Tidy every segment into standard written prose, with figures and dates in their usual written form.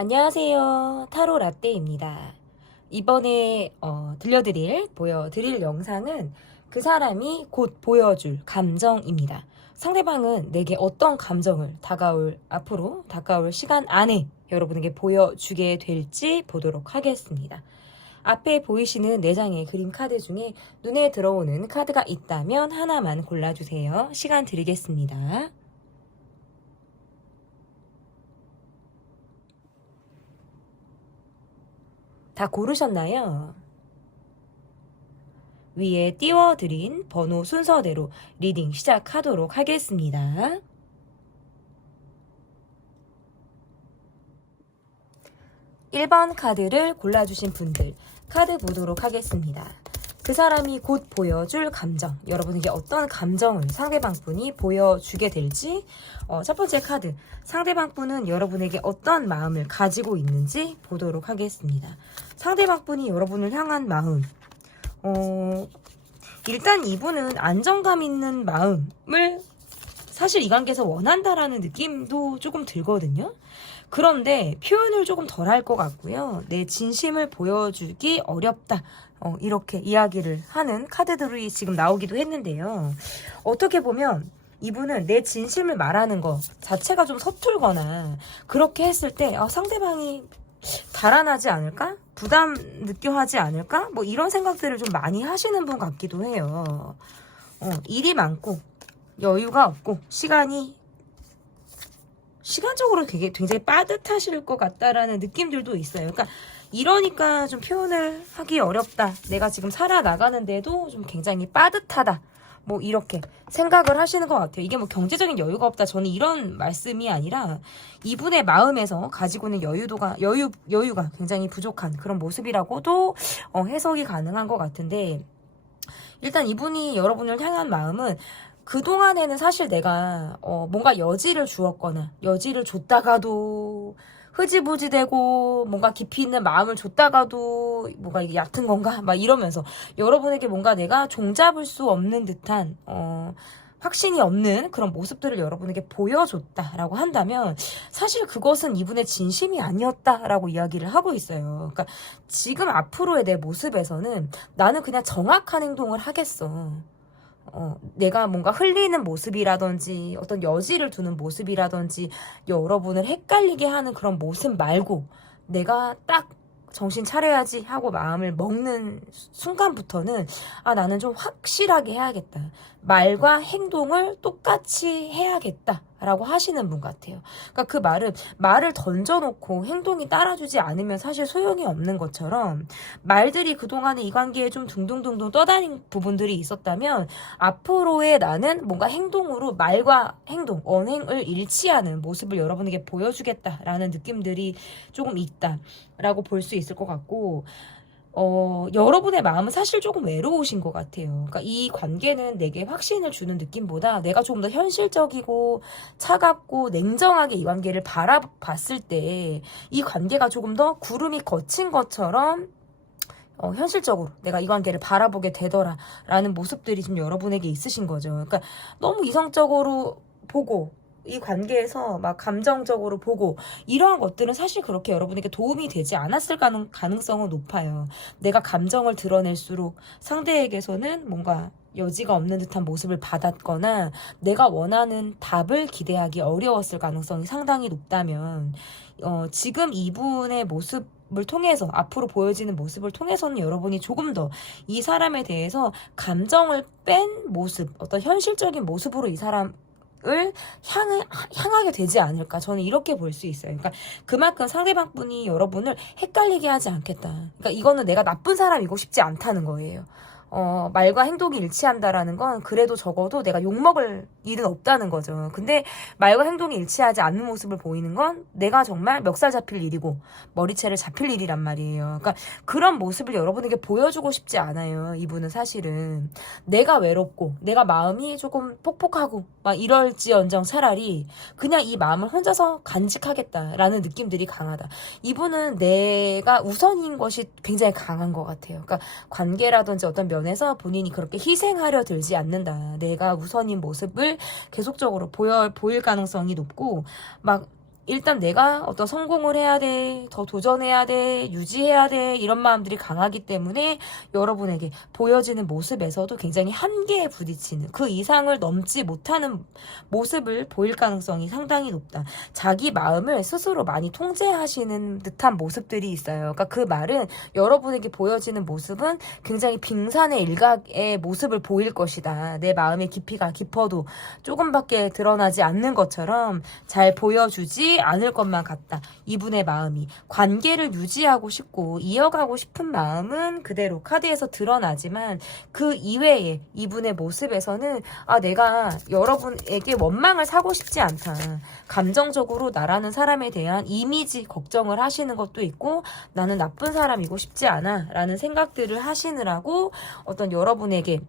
안녕하세요. 타로 라떼입니다. 이번에 보여드릴 영상은 그 사람이 곧 보여줄 감정입니다. 상대방은 내게 어떤 감정을 앞으로 다가올 시간 안에 여러분에게 보여주게 될지 보도록 하겠습니다. 앞에 보이시는 4장의 그림 카드 중에 눈에 들어오는 카드가 있다면 하나만 골라주세요. 시간 드리겠습니다. 다 고르셨나요? 위에 띄워드린 번호 순서대로 리딩 시작하도록 하겠습니다. 1번 카드를 골라주신 분들 카드 보도록 하겠습니다. 그 사람이 곧 보여줄 감정, 여러분에게 어떤 감정을 상대방 분이 보여주게 될지. 첫 번째 카드, 상대방 분은 여러분에게 어떤 마음을 가지고 있는지 보도록 하겠습니다. 상대방 분이 여러분을 향한 마음, 일단 이분은 안정감 있는 마음을 사실 이 관계에서 원한다라는 느낌도 조금 들거든요. 그런데 표현을 조금 덜 할 것 같고요. 내 진심을 보여주기 어렵다. 이렇게 이야기를 하는 카드들이 지금 나오기도 했는데요. 어떻게 보면 이분은 내 진심을 말하는 것 자체가 좀 서툴거나 그렇게 했을 때 상대방이 달아나지 않을까? 부담 느껴 하지 않을까? 뭐 이런 생각들을 좀 많이 하시는 분 같기도 해요. 일이 많고 여유가 없고 시간적으로 굉장히 빠듯하실 것 같다라는 느낌들도 있어요. 그러니까 이러니까 좀 표현을 하기 어렵다. 내가 지금 살아나가는데도 좀 굉장히 빠듯하다. 뭐 이렇게 생각을 하시는 것 같아요. 이게 뭐 경제적인 여유가 없다. 저는 이런 말씀이 아니라 이분의 마음에서 가지고 있는 여유가 굉장히 부족한 그런 모습이라고도 해석이 가능한 것 같은데, 일단 이분이 여러분을 향한 마음은 그동안에는 사실 내가 뭔가 여지를 주었거나 여지를 줬다가도 흐지부지 되고 뭔가 깊이 있는 마음을 줬다가도 뭔가 이게 얕은 건가? 막 이러면서 여러분에게 뭔가 내가 종잡을 수 없는 듯한 확신이 없는 그런 모습들을 여러분에게 보여줬다라고 한다면 사실 그것은 이분의 진심이 아니었다라고 이야기를 하고 있어요. 그러니까 지금 앞으로의 내 모습에서는 나는 그냥 정확한 행동을 하겠어. 내가 뭔가 흘리는 모습이라든지 어떤 여지를 두는 모습이라든지 여러분을 헷갈리게 하는 그런 모습 말고 내가 딱 정신 차려야지 하고 마음을 먹는 순간부터는 나는 좀 확실하게 해야겠다. 말과 행동을 똑같이 해야겠다. 라고 하시는 분 같아요. 그러니까 그 말을 던져놓고 행동이 따라주지 않으면 사실 소용이 없는 것처럼 말들이 그동안에 이 관계에 좀 둥둥둥둥 떠다닌 부분들이 있었다면 앞으로의 나는 뭔가 행동으로 말과 행동, 언행을 일치하는 모습을 여러분에게 보여주겠다라는 느낌들이 조금 있다라고 볼 수 있을 것 같고, 여러분의 마음은 사실 조금 외로우신 것 같아요. 그러니까 이 관계는 내게 확신을 주는 느낌보다 내가 조금 더 현실적이고 차갑고 냉정하게 이 관계를 바라봤을 때 이 관계가 조금 더 구름이 거친 것처럼 현실적으로 내가 이 관계를 바라보게 되더라라는 모습들이 지금 여러분에게 있으신 거죠. 그러니까 너무 이성적으로 보고 이 관계에서 막 감정적으로 보고 이러한 것들은 사실 그렇게 여러분에게 도움이 되지 않았을 가능성은 높아요. 내가 감정을 드러낼수록 상대에게서는 뭔가 여지가 없는 듯한 모습을 받았거나 내가 원하는 답을 기대하기 어려웠을 가능성이 상당히 높다면 지금 이분의 모습을 통해서 앞으로 보여지는 모습을 통해서는 여러분이 조금 더 이 사람에 대해서 감정을 뺀 모습, 어떤 현실적인 모습으로 이 사람을 향하게 되지 않을까. 저는 이렇게 볼 수 있어요. 그러니까 그만큼 상대방 분이 여러분을 헷갈리게 하지 않겠다. 그러니까 이거는 내가 나쁜 사람이고 싶지 않다는 거예요. 말과 행동이 일치한다라는 건 그래도 적어도 내가 욕먹을 일은 없다는 거죠. 근데 말과 행동이 일치하지 않는 모습을 보이는 건 내가 정말 멱살 잡힐 일이고 머리채를 잡힐 일이란 말이에요. 그러니까 그런 모습을 여러분에게 보여주고 싶지 않아요. 이분은 사실은 내가 외롭고 내가 마음이 조금 폭폭하고 막 이럴지언정 차라리 그냥 이 마음을 혼자서 간직하겠다라는 느낌들이 강하다. 이분은 내가 우선인 것이 굉장히 강한 것 같아요. 그러니까 관계라든지 어떤 면에서 본인이 그렇게 희생하려 들지 않는다. 내가 우선인 모습을 계속적으로 보일 가능성이 높고 막 일단 내가 어떤 성공을 해야 돼, 더 도전해야 돼, 유지해야 돼, 이런 마음들이 강하기 때문에 여러분에게 보여지는 모습에서도 굉장히 한계에 부딪히는, 그 이상을 넘지 못하는 모습을 보일 가능성이 상당히 높다. 자기 마음을 스스로 많이 통제하시는 듯한 모습들이 있어요. 그러니까 그 말은 여러분에게 보여지는 모습은 굉장히 빙산의 일각의 모습을 보일 것이다. 내 마음의 깊이가 깊어도 조금밖에 드러나지 않는 것처럼 잘 보여주지 않을 것만 같다. 이분의 마음이 관계를 유지하고 싶고 이어가고 싶은 마음은 그대로 카드에서 드러나지만 그 이외에 이분의 모습에서는 내가 여러분에게 원망을 사고 싶지 않다. 감정적으로 나라는 사람에 대한 이미지 걱정을 하시는 것도 있고 나는 나쁜 사람이고 싶지 않아 라는 생각들을 하시느라고 어떤 여러분에게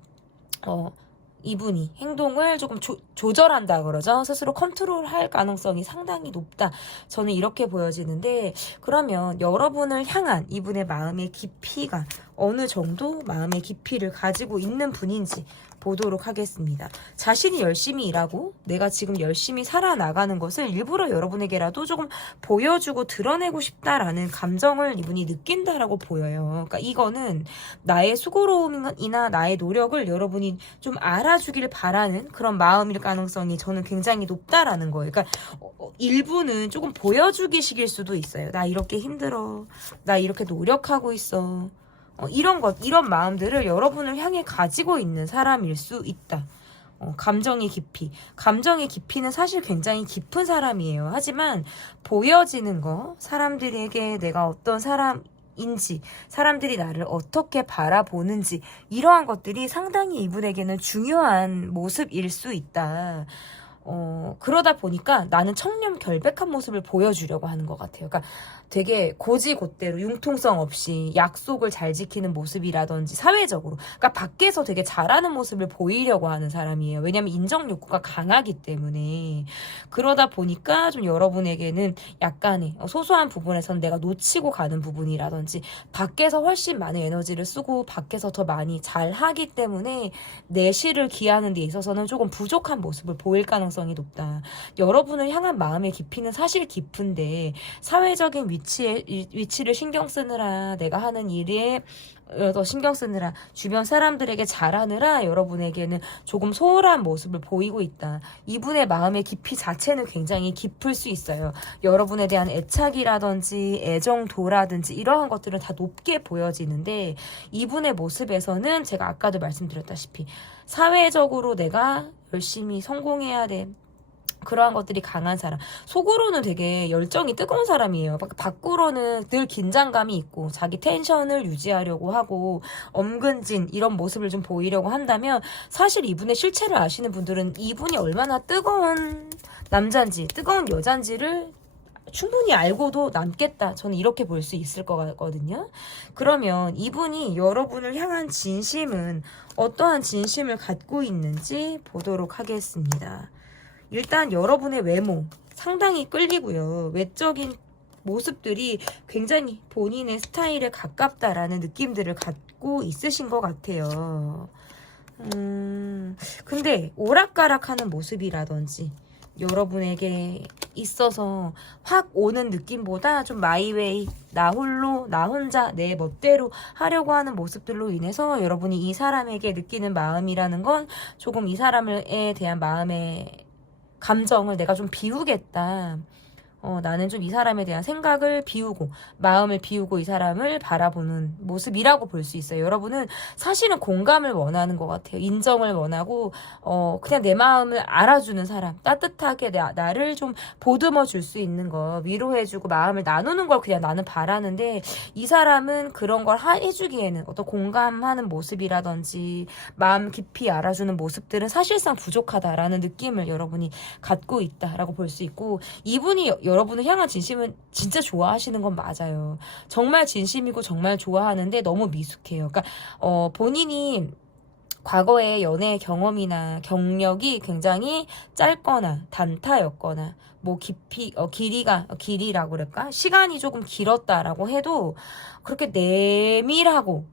이분이 행동을 조금 조절한다 그러죠. 스스로 컨트롤할 가능성이 상당히 높다. 저는 이렇게 보여지는데, 그러면 여러분을 향한 이분의 마음의 깊이가 어느 정도 마음의 깊이를 가지고 있는 분인지 보도록 하겠습니다. 자신이 열심히 일하고 내가 지금 열심히 살아나가는 것을 일부러 여러분에게라도 조금 보여주고 드러내고 싶다라는 감정을 이분이 느낀다라고 보여요. 그러니까 이거는 나의 수고로움이나 나의 노력을 여러분이 좀 알아주길 바라는 그런 마음일 가능성이 저는 굉장히 높다라는 거예요. 그러니까 일부는 조금 보여주기식일 수도 있어요. 나 이렇게 힘들어. 나 이렇게 노력하고 있어. 이런 마음들을 여러분을 향해 가지고 있는 사람일 수 있다. 감정의 깊이. 감정의 깊이는 사실 굉장히 깊은 사람이에요. 하지만 보여지는 거, 사람들에게 내가 어떤 사람인지, 사람들이 나를 어떻게 바라보는지, 이러한 것들이 상당히 이분에게는 중요한 모습일 수 있다. 그러다 보니까 나는 청렴결백한 모습을 보여주려고 하는 것 같아요. 그러니까 되게 고지곧대로 융통성 없이 약속을 잘 지키는 모습이라든지 사회적으로, 그러니까 밖에서 되게 잘하는 모습을 보이려고 하는 사람이에요. 왜냐하면 인정 욕구가 강하기 때문에. 그러다 보니까 좀 여러분에게는 약간의 소소한 부분에서는 내가 놓치고 가는 부분이라든지 밖에서 훨씬 많은 에너지를 쓰고 밖에서 더 많이 잘하기 때문에 내실을 기하는 데 있어서는 조금 부족한 모습을 보일 가능성이 높다. 여러분을 향한 마음의 깊이는 사실 깊은데 사회적인 위치를 신경 쓰느라, 내가 하는 일에 더 신경 쓰느라, 주변 사람들에게 잘하느라 여러분에게는 조금 소홀한 모습을 보이고 있다. 이분의 마음의 깊이 자체는 굉장히 깊을 수 있어요. 여러분에 대한 애착이라든지 애정도라든지 이러한 것들은 다 높게 보여지는데, 이분의 모습에서는 제가 아까도 말씀드렸다시피 사회적으로 내가 열심히 성공해야 돼, 그러한 것들이 강한 사람. 속으로는 되게 열정이 뜨거운 사람이에요. 밖으로는 늘 긴장감이 있고 자기 텐션을 유지하려고 하고 엄근진 이런 모습을 좀 보이려고 한다면, 사실 이분의 실체를 아시는 분들은 이분이 얼마나 뜨거운 남잔지 뜨거운 여잔지를 충분히 알고도 남겠다. 저는 이렇게 볼 수 있을 것 같거든요. 그러면 이분이 여러분을 향한 진심은 어떠한 진심을 갖고 있는지 보도록 하겠습니다. 일단 여러분의 외모 상당히 끌리고요. 외적인 모습들이 굉장히 본인의 스타일에 가깝다라는 느낌들을 갖고 있으신 것 같아요. 근데 오락가락하는 모습이라든지 여러분에게 있어서 확 오는 느낌보다 좀 마이웨이, 나 홀로, 나 혼자, 내 멋대로 하려고 하는 모습들로 인해서 여러분이 이 사람에게 느끼는 마음이라는 건 조금 이 사람에 대한 마음의 감정을 내가 좀 비우겠다. 나는 좀 이 사람에 대한 생각을 비우고 마음을 비우고 이 사람을 바라보는 모습이라고 볼 수 있어요. 여러분은 사실은 공감을 원하는 것 같아요. 인정을 원하고 그냥 내 마음을 알아주는 사람, 따뜻하게 나를 좀 보듬어 줄 수 있는 거, 위로해주고 마음을 나누는 걸 그냥 나는 바라는데, 이 사람은 그런 걸 해주기에는 어떤 공감하는 모습이라든지 마음 깊이 알아주는 모습들은 사실상 부족하다라는 느낌을 여러분이 갖고 있다라고 볼 수 있고, 이분이 여러분을 향한 진심은 진짜 좋아하시는 건 맞아요. 정말 진심이고 정말 좋아하는데 너무 미숙해요. 그러니까 본인이 과거의 연애 경험이나 경력이 굉장히 짧거나 단타였거나 뭐 길이라고 그럴까? 시간이 조금 길었다라고 해도 그렇게 내밀하고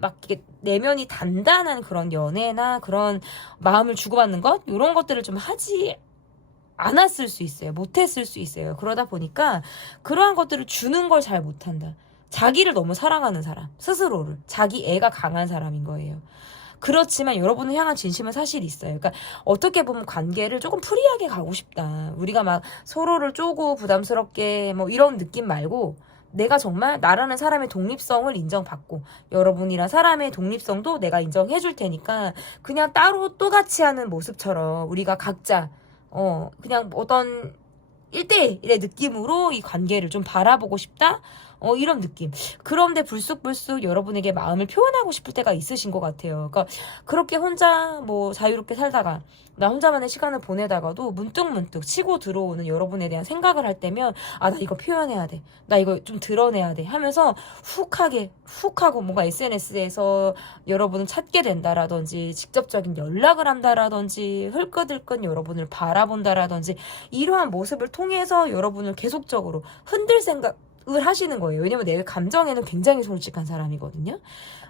막 내면이 단단한 그런 연애나 그런 마음을 주고받는 것, 이런 것들을 좀 하지 안 왔을 수 있어요. 못했을 수 있어요. 그러다 보니까 그러한 것들을 주는 걸 잘 못한다. 자기를 너무 사랑하는 사람, 스스로를, 자기 애가 강한 사람인 거예요. 그렇지만 여러분을 향한 진심은 사실 있어요. 그러니까 어떻게 보면 관계를 조금 프리하게 가고 싶다. 우리가 막 서로를 쪼고 부담스럽게 뭐 이런 느낌 말고 내가 정말 나라는 사람의 독립성을 인정받고 여러분이란 사람의 독립성도 내가 인정해 줄 테니까 그냥 따로 또같이 하는 모습처럼 우리가 각자 그냥 어떤 1대1의 느낌으로 이 관계를 좀 바라보고 싶다? 이런 느낌. 그런데 불쑥불쑥 여러분에게 마음을 표현하고 싶을 때가 있으신 것 같아요. 그러니까 그렇게 혼자 뭐 자유롭게 살다가 나 혼자만의 시간을 보내다가도 문득문득 치고 들어오는 여러분에 대한 생각을 할 때면 나 이거 표현해야 돼. 나 이거 좀 드러내야 돼. 하면서 훅 하고 뭔가 SNS에서 여러분을 찾게 된다라든지 직접적인 연락을 한다라든지 흘끗흘끗 여러분을 바라본다라든지 이러한 모습을 통해서 여러분을 계속적으로 흔들 생각 을 하시는 거예요. 왜냐면 내 감정에는 굉장히 솔직한 사람이거든요.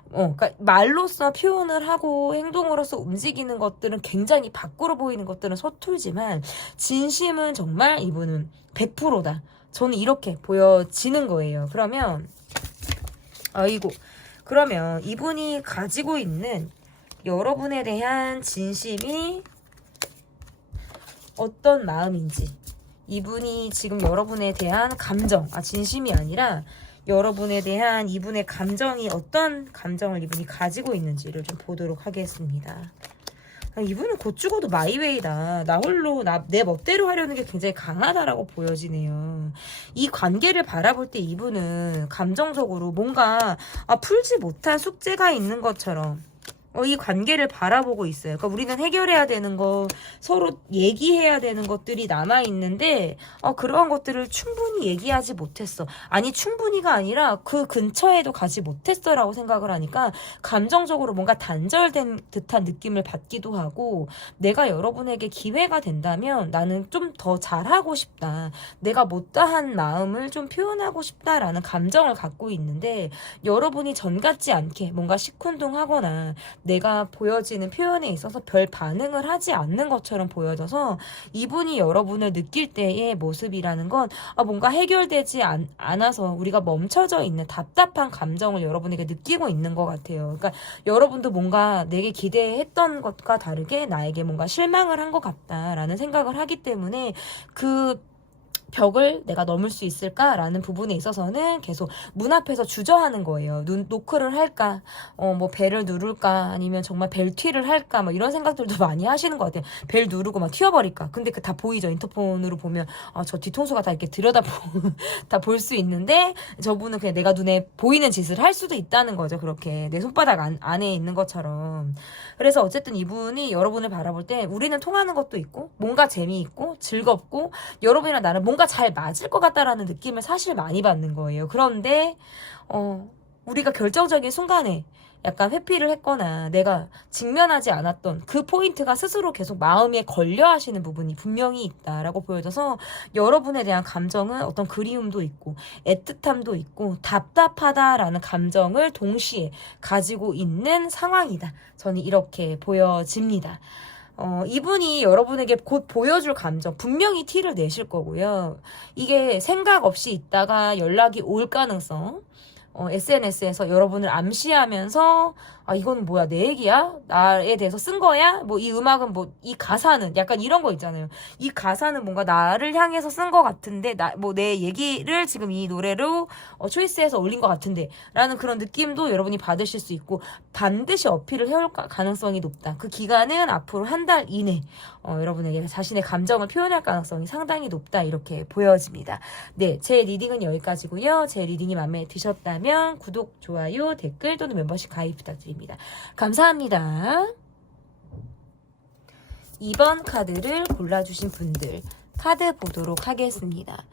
그러니까 말로써 표현을 하고 행동으로서 움직이는 것들은 굉장히 밖으로 보이는 것들은 서툴지만 진심은 정말 이분은 100%다. 저는 이렇게 보여지는 거예요. 그러면 그러면 이분이 가지고 있는 여러분에 대한 진심이 어떤 마음인지 이분이 지금 여러분에 대한 감정, 진심이 아니라 여러분에 대한 이분의 감정이 어떤 감정을 이분이 가지고 있는지를 좀 보도록 하겠습니다. 이분은 곧 죽어도 마이웨이다. 나 홀로 내 멋대로 하려는 게 굉장히 강하다라고 보여지네요. 이 관계를 바라볼 때 이분은 감정적으로 뭔가 풀지 못한 숙제가 있는 것처럼 이 관계를 바라보고 있어요. 그러니까 우리는 해결해야 되는 거, 서로 얘기해야 되는 것들이 남아있는데, 그러한 것들을 충분히 얘기하지 못했어. 아니, 충분히가 아니라 그 근처에도 가지 못했어라고 생각을 하니까, 감정적으로 뭔가 단절된 듯한 느낌을 받기도 하고, 내가 여러분에게 기회가 된다면 나는 좀 더 잘하고 싶다. 내가 못다한 마음을 좀 표현하고 싶다라는 감정을 갖고 있는데, 여러분이 전 같지 않게 뭔가 시큰둥하거나, 내가 보여지는 표현에 있어서 별 반응을 하지 않는 것처럼 보여져서 이분이 여러분을 느낄 때의 모습이라는 건 뭔가 해결되지 않아서 우리가 멈춰져 있는 답답한 감정을 여러분에게 느끼고 있는 것 같아요. 그러니까 여러분도 뭔가 내게 기대했던 것과 다르게 나에게 뭔가 실망을 한 것 같다라는 생각을 하기 때문에 그 벽을 내가 넘을 수 있을까라는 부분에 있어서는 계속 문 앞에서 주저하는 거예요. 노크를 할까? 뭐 벨을 누를까? 아니면 정말 벨튀를 할까? 뭐 이런 생각들도 많이 하시는 것 같아요. 벨 누르고 막 튀어버릴까? 근데 그 다 보이죠. 인터폰으로 보면 저 뒤통수가 다 이렇게 다 볼 수 있는데 저분은 그냥 내가 눈에 보이는 짓을 할 수도 있다는 거죠. 그렇게 내 손바닥 안에 있는 것처럼. 그래서 어쨌든 이분이 여러분을 바라볼 때 우리는 통하는 것도 있고 뭔가 재미있고 즐겁고 여러분이랑 나는 뭔가 잘 맞을 것 같다라는 느낌을 사실 많이 받는 거예요. 그런데 우리가 결정적인 순간에 약간 회피를 했거나 내가 직면하지 않았던 그 포인트가 스스로 계속 마음에 걸려 하시는 부분이 분명히 있다라고 보여져서 여러분에 대한 감정은 어떤 그리움도 있고 애틋함도 있고 답답하다라는 감정을 동시에 가지고 있는 상황이다. 저는 이렇게 보여집니다. 이분이 여러분에게 곧 보여줄 감정 분명히 티를 내실 거고요. 이게 생각 없이 있다가 연락이 올 가능성 SNS에서 여러분을 암시하면서 이건 뭐야 내 얘기야? 나에 대해서 쓴 거야? 뭐 이 음악은 뭐 이 가사는 약간 이런 거 있잖아요. 이 가사는 뭔가 나를 향해서 쓴 거 같은데 뭐 내 얘기를 지금 이 노래로 초이스해서 올린 것 같은데 라는 그런 느낌도 여러분이 받으실 수 있고 반드시 어필을 해올 가능성이 높다. 그 기간은 앞으로 한 달 이내 여러분에게 자신의 감정을 표현할 가능성이 상당히 높다 이렇게 보여집니다. 네, 제 리딩은 여기까지고요. 제 리딩이 마음에 드셨다면 구독, 좋아요, 댓글 또는 멤버십 가입 부탁드립니다. 감사합니다. 2번 카드를 골라주신 분들 카드 보도록 하겠습니다.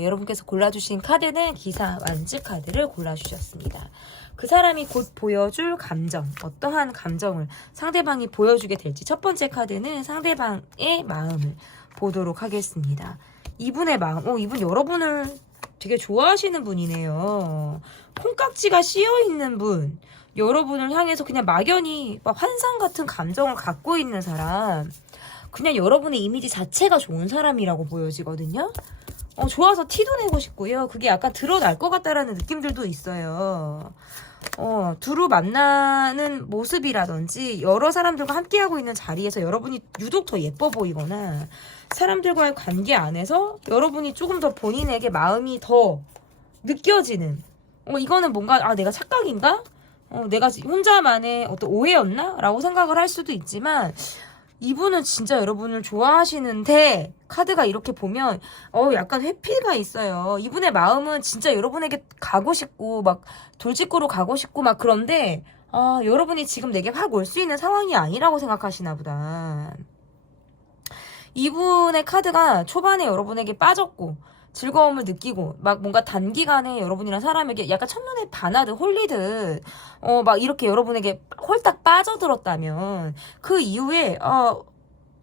여러분께서 골라주신 카드는 기사 완즈 카드를 골라주셨습니다. 그 사람이 곧 보여줄 감정, 어떠한 감정을 상대방이 보여주게 될지 첫 번째 카드는 상대방의 마음을 보도록 하겠습니다. 이분의 마음, 이분 여러분을 되게 좋아하시는 분이네요. 콩깍지가 씌어있는 분, 여러분을 향해서 그냥 막연히 막 환상 같은 감정을 갖고 있는 사람. 그냥 여러분의 이미지 자체가 좋은 사람이라고 보여지거든요. 좋아서 티도 내고 싶고요. 그게 약간 드러날 것 같다라는 느낌들도 있어요. 두루 만나는 모습이라든지 여러 사람들과 함께하고 있는 자리에서 여러분이 유독 더 예뻐 보이거나 사람들과의 관계 안에서 여러분이 조금 더 본인에게 마음이 더 느껴지는 이거는 뭔가 내가 착각인가? 내가 혼자만의 어떤 오해였나? 라고 생각을 할 수도 있지만 이분은 진짜 여러분을 좋아하시는데 카드가 이렇게 보면 약간 회피가 있어요. 이분의 마음은 진짜 여러분에게 가고 싶고 막 돌직구로 가고 싶고 막 그런데 여러분이 지금 내게 확 올 수 있는 상황이 아니라고 생각하시나 보다. 이분의 카드가 초반에 여러분에게 빠졌고 즐거움을 느끼고 막 뭔가 단기간에 여러분이랑 사람에게 약간 첫눈에 반하듯 홀리듯 막 이렇게 여러분에게 홀딱 빠져들었다면 그 이후에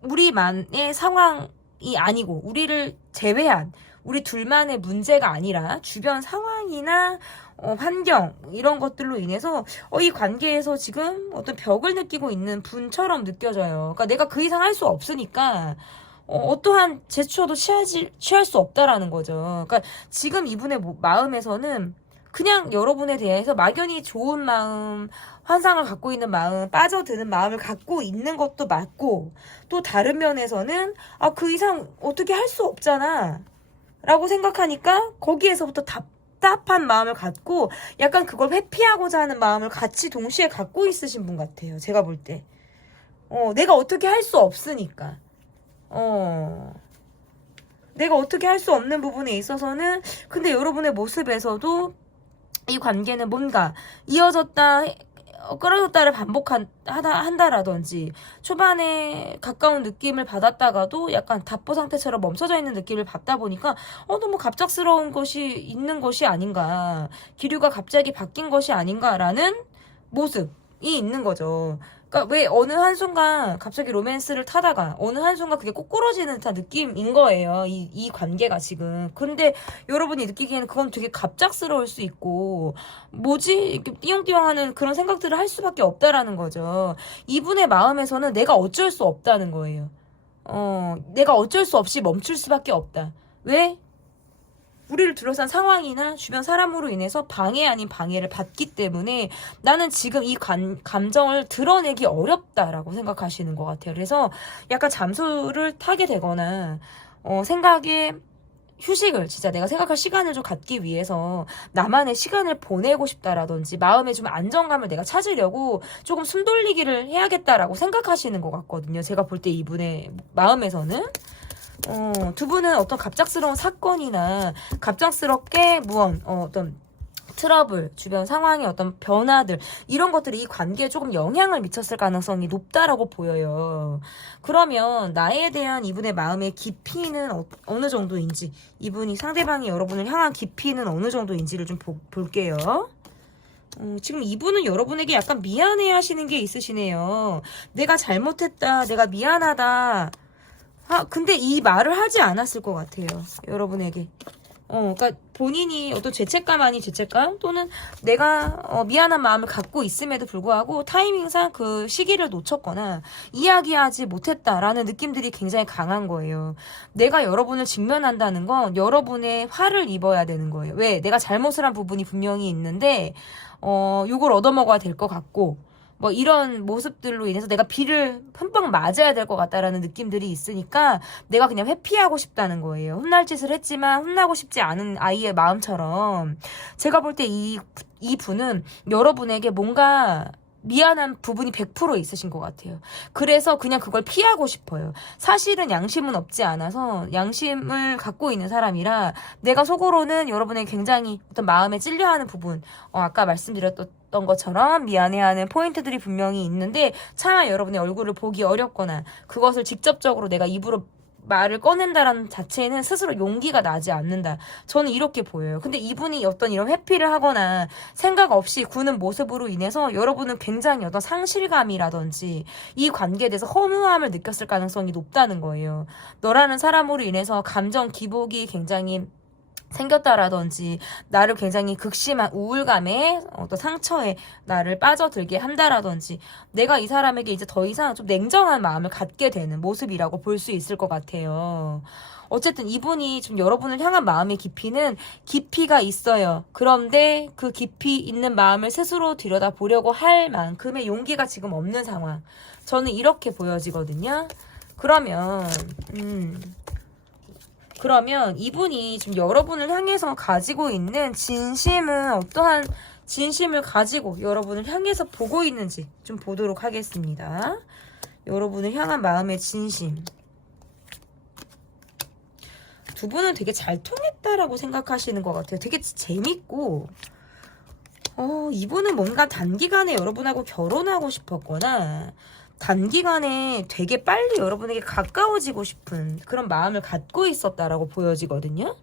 우리만의 상황이 아니고 우리를 제외한 우리 둘만의 문제가 아니라 주변 상황이나 환경 이런 것들로 인해서 이 관계에서 지금 어떤 벽을 느끼고 있는 분처럼 느껴져요. 그러니까 내가 그 이상 할 수 없으니까 어떠한 제스처도 취할 수 없다라는 거죠. 그러니까 지금 이분의 마음에서는 그냥 여러분에 대해서 막연히 좋은 마음, 환상을 갖고 있는 마음, 빠져드는 마음을 갖고 있는 것도 맞고 또 다른 면에서는 그 이상 어떻게 할 수 없잖아 라고 생각하니까 거기에서부터 답답한 마음을 갖고 약간 그걸 회피하고자 하는 마음을 같이 동시에 갖고 있으신 분 같아요. 제가 볼 때. 내가 어떻게 할 수 없으니까. 내가 어떻게 할 수 없는 부분에 있어서는 근데 여러분의 모습에서도 이 관계는 뭔가 이어졌다 끌어졌다를 한다라든지 초반에 가까운 느낌을 받았다가도 약간 답보 상태처럼 멈춰져 있는 느낌을 받다 보니까 너무 갑작스러운 것이 있는 것이 아닌가 기류가 갑자기 바뀐 것이 아닌가라는 모습이 있는 거죠. 그러니까 왜 어느 한순간 갑자기 로맨스를 타다가 어느 한순간 그게 꼬꾸러지는 듯한 느낌인 거예요. 이 관계가 지금. 그런데 여러분이 느끼기에는 그건 되게 갑작스러울 수 있고 뭐지? 이렇게 띠용띠용하는 그런 생각들을 할 수밖에 없다라는 거죠. 이분의 마음에서는 내가 어쩔 수 없다는 거예요. 내가 어쩔 수 없이 멈출 수밖에 없다. 왜? 우리를 둘러싼 상황이나 주변 사람으로 인해서 방해 아닌 방해를 받기 때문에 나는 지금 이 감정을 드러내기 어렵다라고 생각하시는 것 같아요. 그래서 약간 잠수를 타게 되거나 생각에 휴식을 진짜 내가 생각할 시간을 좀 갖기 위해서 나만의 시간을 보내고 싶다라든지 마음에 좀 안정감을 내가 찾으려고 조금 숨 돌리기를 해야겠다라고 생각하시는 것 같거든요. 제가 볼 때 이분의 마음에서는 두 분은 어떤 갑작스러운 사건이나 갑작스럽게 어떤 트러블, 주변 상황의 어떤 변화들 이런 것들이 이 관계에 조금 영향을 미쳤을 가능성이 높다라고 보여요. 그러면 나에 대한 이분의 마음의 깊이는 어느 정도인지 이분이 상대방이 여러분을 향한 깊이는 어느 정도인지를 좀 볼게요. 지금 이분은 여러분에게 약간 미안해 하시는 게 있으시네요. 내가 잘못했다, 내가 미안하다. 근데 이 말을 하지 않았을 것 같아요. 여러분에게. 그러니까 본인이 어떤 죄책감 아닌 죄책감 또는 내가 미안한 마음을 갖고 있음에도 불구하고 타이밍상 그 시기를 놓쳤거나 이야기하지 못했다라는 느낌들이 굉장히 강한 거예요. 내가 여러분을 직면한다는 건 여러분의 화를 입어야 되는 거예요. 왜? 내가 잘못을 한 부분이 분명히 있는데 요걸 얻어먹어야 될 것 같고 뭐 이런 모습들로 인해서 내가 비를 흠뻑 맞아야 될 것 같다라는 느낌들이 있으니까 내가 그냥 회피하고 싶다는 거예요. 혼날 짓을 했지만 혼나고 싶지 않은 아이의 마음처럼 제가 볼 때 이 분은 여러분에게 뭔가 미안한 부분이 100% 있으신 것 같아요. 그래서 그냥 그걸 피하고 싶어요. 사실은 양심은 없지 않아서 양심을 갖고 있는 사람이라 내가 속으로는 여러분에게 굉장히 어떤 마음에 찔려하는 부분 아까 말씀드렸던 것처럼 미안해하는 포인트들이 분명히 있는데 차마 여러분의 얼굴을 보기 어렵거나 그것을 직접적으로 내가 입으로 말을 꺼낸다라는 자체는 스스로 용기가 나지 않는다. 저는 이렇게 보여요. 근데 이분이 어떤 이런 회피를 하거나 생각 없이 구는 모습으로 인해서 여러분은 굉장히 어떤 상실감이라든지 이 관계에 대해서 허무함을 느꼈을 가능성이 높다는 거예요. 너라는 사람으로 인해서 감정 기복이 굉장히 생겼다라든지 나를 굉장히 극심한 우울감에 어떤 상처에 나를 빠져들게 한다라든지 내가 이 사람에게 이제 더 이상 좀 냉정한 마음을 갖게 되는 모습이라고 볼 수 있을 것 같아요. 어쨌든 이분이 좀 여러분을 향한 마음의 깊이는 깊이가 있어요. 그런데 그 깊이 있는 마음을 스스로 들여다보려고 할 만큼의 용기가 지금 없는 상황. 저는 이렇게 보여지거든요. 그러면 이분이 지금 여러분을 향해서 가지고 있는 진심은 어떠한 진심을 가지고 여러분을 향해서 보고 있는지 좀 보도록 하겠습니다. 여러분을 향한 마음의 진심. 두 분은 되게 잘 통했다라고 생각하시는 것 같아요. 되게 재밌고 이분은 뭔가 단기간에 여러분하고 결혼하고 싶었거나 단기간에 되게 빨리 여러분에게 가까워지고 싶은 그런 마음을 갖고 있었다라고 보여지거든요.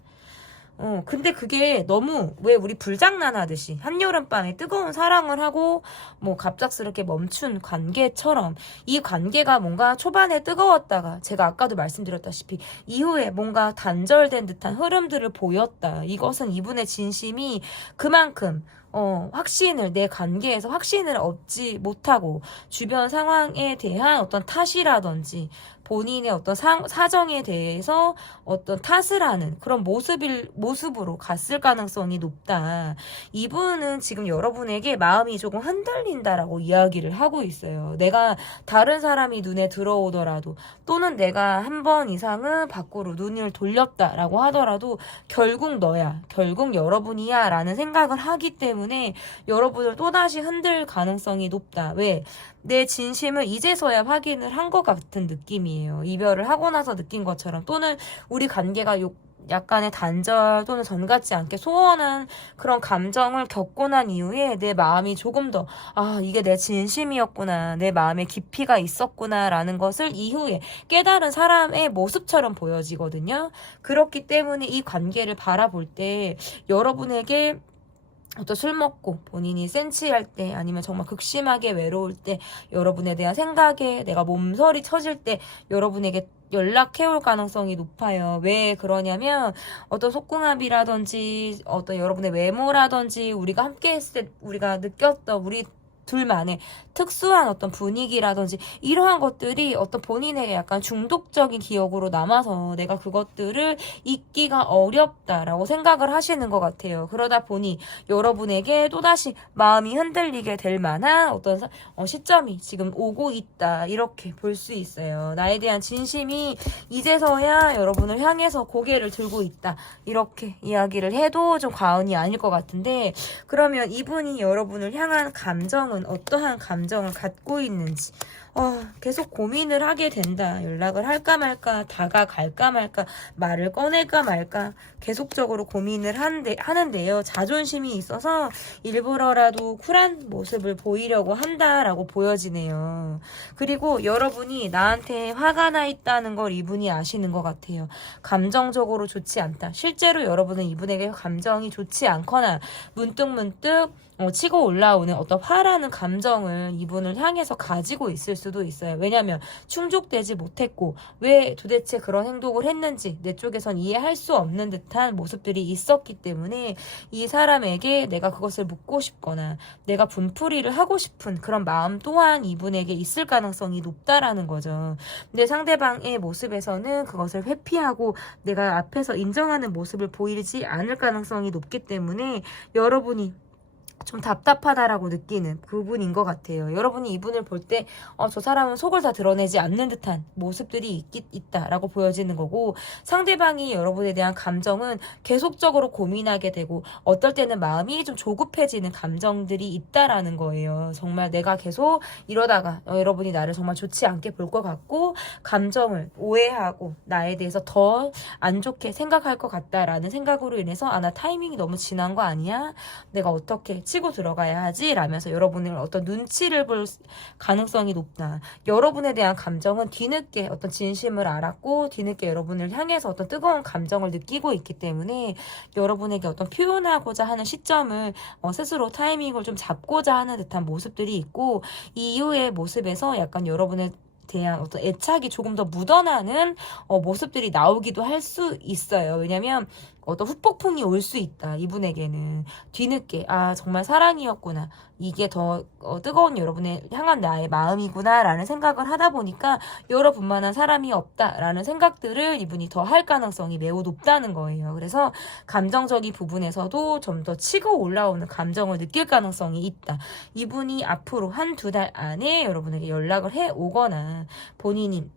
근데 그게 너무 왜 우리 불장난하듯이 한여름밤에 뜨거운 사랑을 하고 뭐 갑작스럽게 멈춘 관계처럼 이 관계가 뭔가 초반에 뜨거웠다가 제가 아까도 말씀드렸다시피 이후에 뭔가 단절된 듯한 흐름들을 보였다. 이것은 이분의 진심이 그만큼 확신을 내 관계에서 확신을 얻지 못하고 주변 상황에 대한 어떤 탓이라든지 본인의 어떤 사정에 대해서 어떤 탓을 하는 그런 모습으로 갔을 가능성이 높다. 이분은 지금 여러분에게 마음이 조금 흔들린다라고 이야기를 하고 있어요. 내가 다른 사람이 눈에 들어오더라도 또는 내가 한 번 이상은 밖으로 눈을 돌렸다라고 하더라도 결국 너야, 결국 여러분이야 라는 생각을 하기 때문에 여러분을 또다시 흔들 가능성이 높다. 왜? 내 진심을 이제서야 확인을 한 것 같은 느낌이에요. 이별을 하고 나서 느낀 것처럼 또는 우리 관계가 약간의 단절 또는 전 같지 않게 소원한 그런 감정을 겪고 난 이후에 내 마음이 조금 더 이게 내 진심이었구나, 내 마음에 깊이가 있었구나 라는 것을 이후에 깨달은 사람의 모습처럼 보여지거든요. 그렇기 때문에 이 관계를 바라볼 때 여러분에게 어떤 술 먹고 본인이 센치할 때 아니면 정말 극심하게 외로울 때 여러분에 대한 생각에 내가 몸서리 쳐질 때 여러분에게 연락해올 가능성이 높아요. 왜 그러냐면 어떤 속궁합이라든지 어떤 여러분의 외모라든지 우리가 함께 했을 때 우리가 느꼈던 우리 둘만의 특수한 어떤 분위기라든지 이러한 것들이 어떤 본인에게 약간 중독적인 기억으로 남아서 내가 그것들을 잊기가 어렵다라고 생각을 하시는 것 같아요. 그러다 보니 여러분에게 또다시 마음이 흔들리게 될 만한 어떤 시점이 지금 오고 있다. 이렇게 볼 수 있어요. 나에 대한 진심이 이제서야 여러분을 향해서 고개를 들고 있다. 이렇게 이야기를 해도 좀 과언이 아닐 것 같은데 그러면 이분이 여러분을 향한 감정은 어떠한 감정을 갖고 있는지 계속 고민을 하게 된다. 연락을 할까 말까, 다가갈까 말까, 말을 꺼낼까 말까 계속적으로 고민을 하는데요. 자존심이 있어서 일부러라도 쿨한 모습을 보이려고 한다라고 보여지네요. 그리고 여러분이 나한테 화가 나 있다는 걸 이분이 아시는 것 같아요. 감정적으로 좋지 않다. 실제로 여러분은 이분에게 감정이 좋지 않거나 문득문득 치고 올라오는 어떤 화라는 감정을 이분을 향해서 가지고 있을 수도 있어요. 왜냐하면 충족되지 못했고 왜 도대체 그런 행동을 했는지 내 쪽에선 이해할 수 없는 듯한 모습들이 있었기 때문에 이 사람에게 내가 그것을 묻고 싶거나 내가 분풀이를 하고 싶은 그런 마음 또한 이분에게 있을 가능성이 높다라는 거죠. 근데 상대방의 모습에서는 그것을 회피하고 내가 앞에서 인정하는 모습을 보이지 않을 가능성이 높기 때문에 여러분이 좀 답답하다라고 느끼는 부분인 것 같아요. 여러분이 이분을 볼 때 저 사람은 속을 다 드러내지 않는 듯한 모습들이 있다라고 보여지는 거고 상대방이 여러분에 대한 감정은 계속적으로 고민하게 되고 어떨 때는 마음이 좀 조급해지는 감정들이 있다라는 거예요. 정말 내가 계속 이러다가 여러분이 나를 정말 좋지 않게 볼 것 같고 감정을 오해하고 나에 대해서 더 안 좋게 생각할 것 같다라는 생각으로 인해서 나 타이밍이 너무 지난 거 아니야? 내가 어떻게 치고 들어가야 하지? 라면서 여러분을 어떤 눈치를 볼 가능성이 높다. 여러분에 대한 감정은 뒤늦게 어떤 진심을 알았고 뒤늦게 여러분을 향해서 어떤 뜨거운 감정을 느끼고 있기 때문에 여러분에게 어떤 표현하고자 하는 시점을 스스로 타이밍을 좀 잡고자 하는 듯한 모습들이 있고 이 이후의 모습에서 약간 여러분의 대한 어떤 애착이 조금 더 묻어나는 모습들이 나오기도 할 수 있어요. 왜냐면 어떤 후폭풍이 올 수 있다. 이분에게는 뒤늦게 아 정말 사랑이었구나. 이게 더 뜨거운 여러분의 향한 나의 마음이구나 라는 생각을 하다 보니까 여러분만한 사람이 없다라는 생각들을 이분이 더 할 가능성이 매우 높다는 거예요. 그래서 감정적인 부분에서도 좀 더 치고 올라오는 감정을 느낄 가능성이 있다. 이분이 앞으로 한두 달 안에 여러분에게 연락을 해 오거나 본인이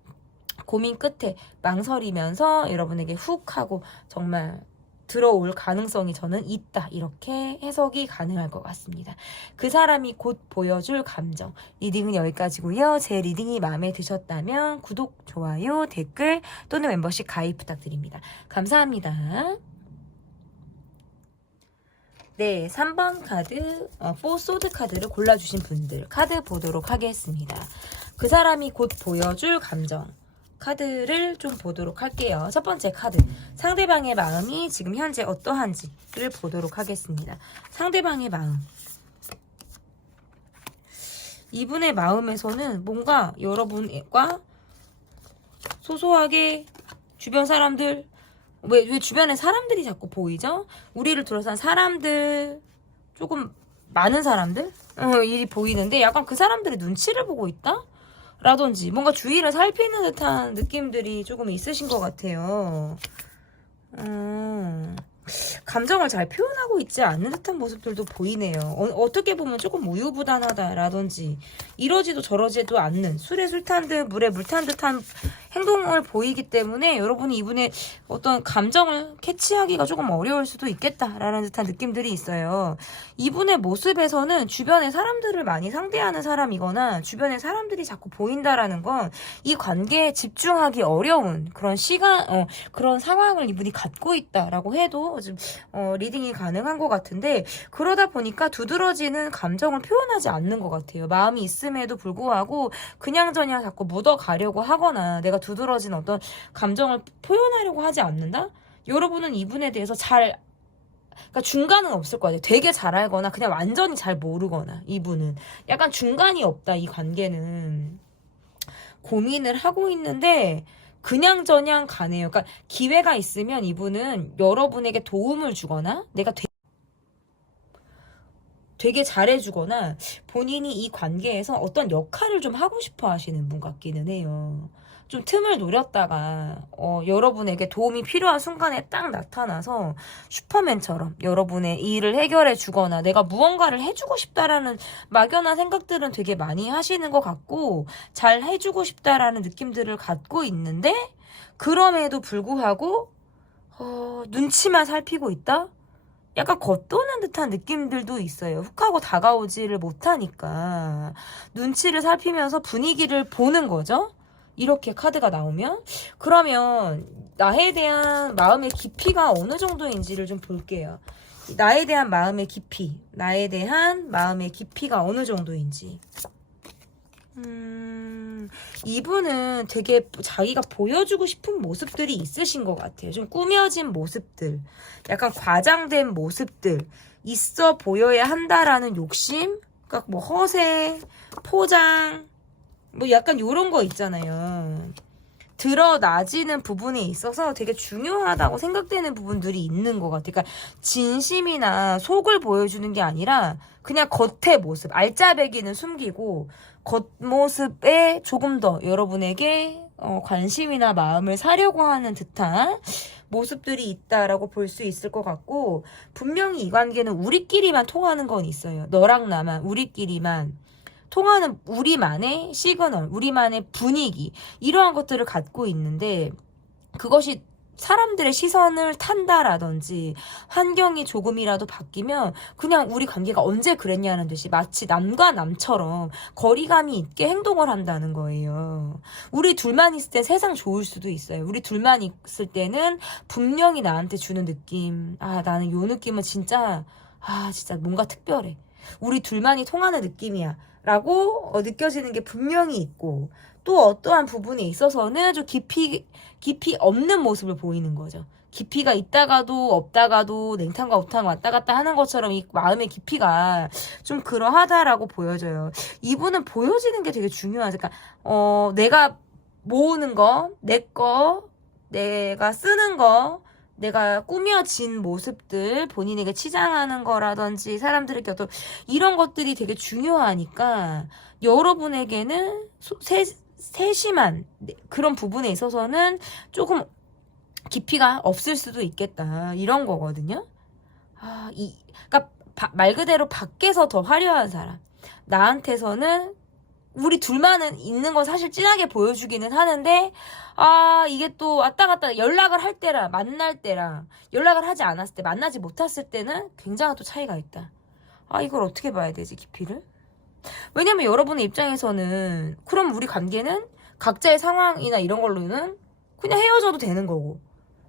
고민 끝에 망설이면서 여러분에게 훅 하고 정말 들어올 가능성이 저는 있다. 이렇게 해석이 가능할 것 같습니다. 그 사람이 곧 보여줄 감정. 리딩은 여기까지고요. 제 리딩이 마음에 드셨다면 구독, 좋아요, 댓글 또는 멤버십 가입 부탁드립니다. 감사합니다. 네, 3번 카드, 4소드 카드를 골라주신 분들 카드 보도록 하겠습니다. 그 사람이 곧 보여줄 감정. 카드를 좀 보도록 할게요. 첫 번째 카드. 상대방의 마음이 지금 현재 어떠한지를 보도록 하겠습니다. 상대방의 마음. 이분의 마음에서는 뭔가 여러분과 소소하게 주변 사람들, 왜 주변에 사람들이 자꾸 보이죠? 우리를 둘러싼 사람들, 조금 많은 사람들? 일이 보이는데 약간 그 사람들의 눈치를 보고 있다? 라든지 뭔가 주위를 살피는 듯한 느낌들이 조금 있으신 것 같아요. 감정을 잘 표현하고 있지 않는 듯한 모습들도 보이네요. 어떻게 보면 조금 우유부단하다라든지 이러지도 저러지도 않는 술에 술 탄 듯 물에 물 탄 듯한 행동을 보이기 때문에 여러분이 이분의 어떤 감정을 캐치하기가 조금 어려울 수도 있겠다라는 듯한 느낌들이 있어요. 이분의 모습에서는 주변의 사람들을 많이 상대하는 사람이거나 주변에 사람들이 자꾸 보인다라는 건 이 관계에 집중하기 어려운 그런 그런 상황을 이분이 갖고 있다라고 해도 지금 리딩이 가능한 것 같은데 그러다 보니까 두드러지는 감정을 표현하지 않는 것 같아요. 마음이 있음에도 불구하고 그냥저냥 자꾸 묻어가려고 하거나 내가 두드러진 어떤 감정을 표현하려고 하지 않는다? 여러분은 이분에 대해서 그러니까 중간은 없을 거 같아요. 되게 잘 알거나 그냥 완전히 잘 모르거나 이분은 약간 중간이 없다. 이 관계는 고민을 하고 있는데 그냥저냥 가네요. 그러니까 기회가 있으면 이분은 여러분에게 도움을 주거나 내가 되게 잘해주거나 본인이 이 관계에서 어떤 역할을 좀 하고 싶어 하시는 분 같기는 해요. 좀 틈을 노렸다가 여러분에게 도움이 필요한 순간에 딱 나타나서 슈퍼맨처럼 여러분의 일을 해결해 주거나 내가 무언가를 해주고 싶다라는 막연한 생각들은 되게 많이 하시는 것 같고 잘 해주고 싶다라는 느낌들을 갖고 있는데 그럼에도 불구하고 눈치만 살피고 있다? 약간 겉도는 듯한 느낌들도 있어요. 훅하고 다가오지를 못하니까 눈치를 살피면서 분위기를 보는 거죠. 이렇게 카드가 나오면 그러면 나에 대한 마음의 깊이가 어느 정도인지를 좀 볼게요. 나에 대한 마음의 깊이가 어느 정도인지. 이분은 되게 자기가 보여주고 싶은 모습들이 있으신 것 같아요. 좀 꾸며진 모습들, 약간 과장된 모습들, 있어 보여야 한다라는 욕심, 그러니까 뭐 허세, 포장, 뭐 약간 요런 거 있잖아요. 드러나지는 부분에 있어서 되게 중요하다고 생각되는 부분들이 있는 것 같아요. 그러니까 진심이나 속을 보여주는 게 아니라 그냥 겉의 모습, 알짜배기는 숨기고 겉모습에 조금 더 여러분에게 관심이나 마음을 사려고 하는 듯한 모습들이 있다라고 볼 수 있을 것 같고 분명히 이 관계는 우리끼리만 통하는 건 있어요. 너랑 나만, 우리끼리만 통하는 우리만의 시그널, 우리만의 분위기 이러한 것들을 갖고 있는데 그것이 사람들의 시선을 탄다라든지 환경이 조금이라도 바뀌면 그냥 우리 관계가 언제 그랬냐는 듯이 마치 남과 남처럼 거리감이 있게 행동을 한다는 거예요. 우리 둘만 있을 때 세상 좋을 수도 있어요. 우리 둘만 있을 때는 분명히 나한테 주는 느낌 나는 요 느낌은 진짜 뭔가 특별해. 우리 둘만이 통하는 느낌이야 라고 느껴지는 게 분명히 있고 또 어떠한 부분에 있어서는 좀 깊이 없는 모습을 보이는 거죠. 깊이가 있다가도 없다가도 냉탕과 우탕 왔다 갔다 하는 것처럼 이 마음의 깊이가 좀 그러하다라고 보여져요. 이분은 보여지는 게 되게 중요하죠. 그러니까 내가 모으는 거, 내 거, 내가 쓰는 거, 내가 꾸며진 모습들, 본인에게 치장하는 거라든지 사람들에게 어떤 이런 것들이 되게 중요하니까 여러분에게는 세심한 그런 부분에 있어서는 조금 깊이가 없을 수도 있겠다, 이런 거거든요. 그러니까 말 그대로 밖에서 더 화려한 사람, 나한테서는 우리 둘만은 있는 건 사실 진하게 보여주기는 하는데, 이게 또 왔다 갔다 연락을 할 때랑 만날 때랑 연락을 하지 않았을 때, 만나지 못했을 때는 굉장한 또 차이가 있다. 이걸 어떻게 봐야 되지, 깊이를? 왜냐면 여러분의 입장에서는 그럼 우리 관계는 각자의 상황이나 이런 걸로는 그냥 헤어져도 되는 거고,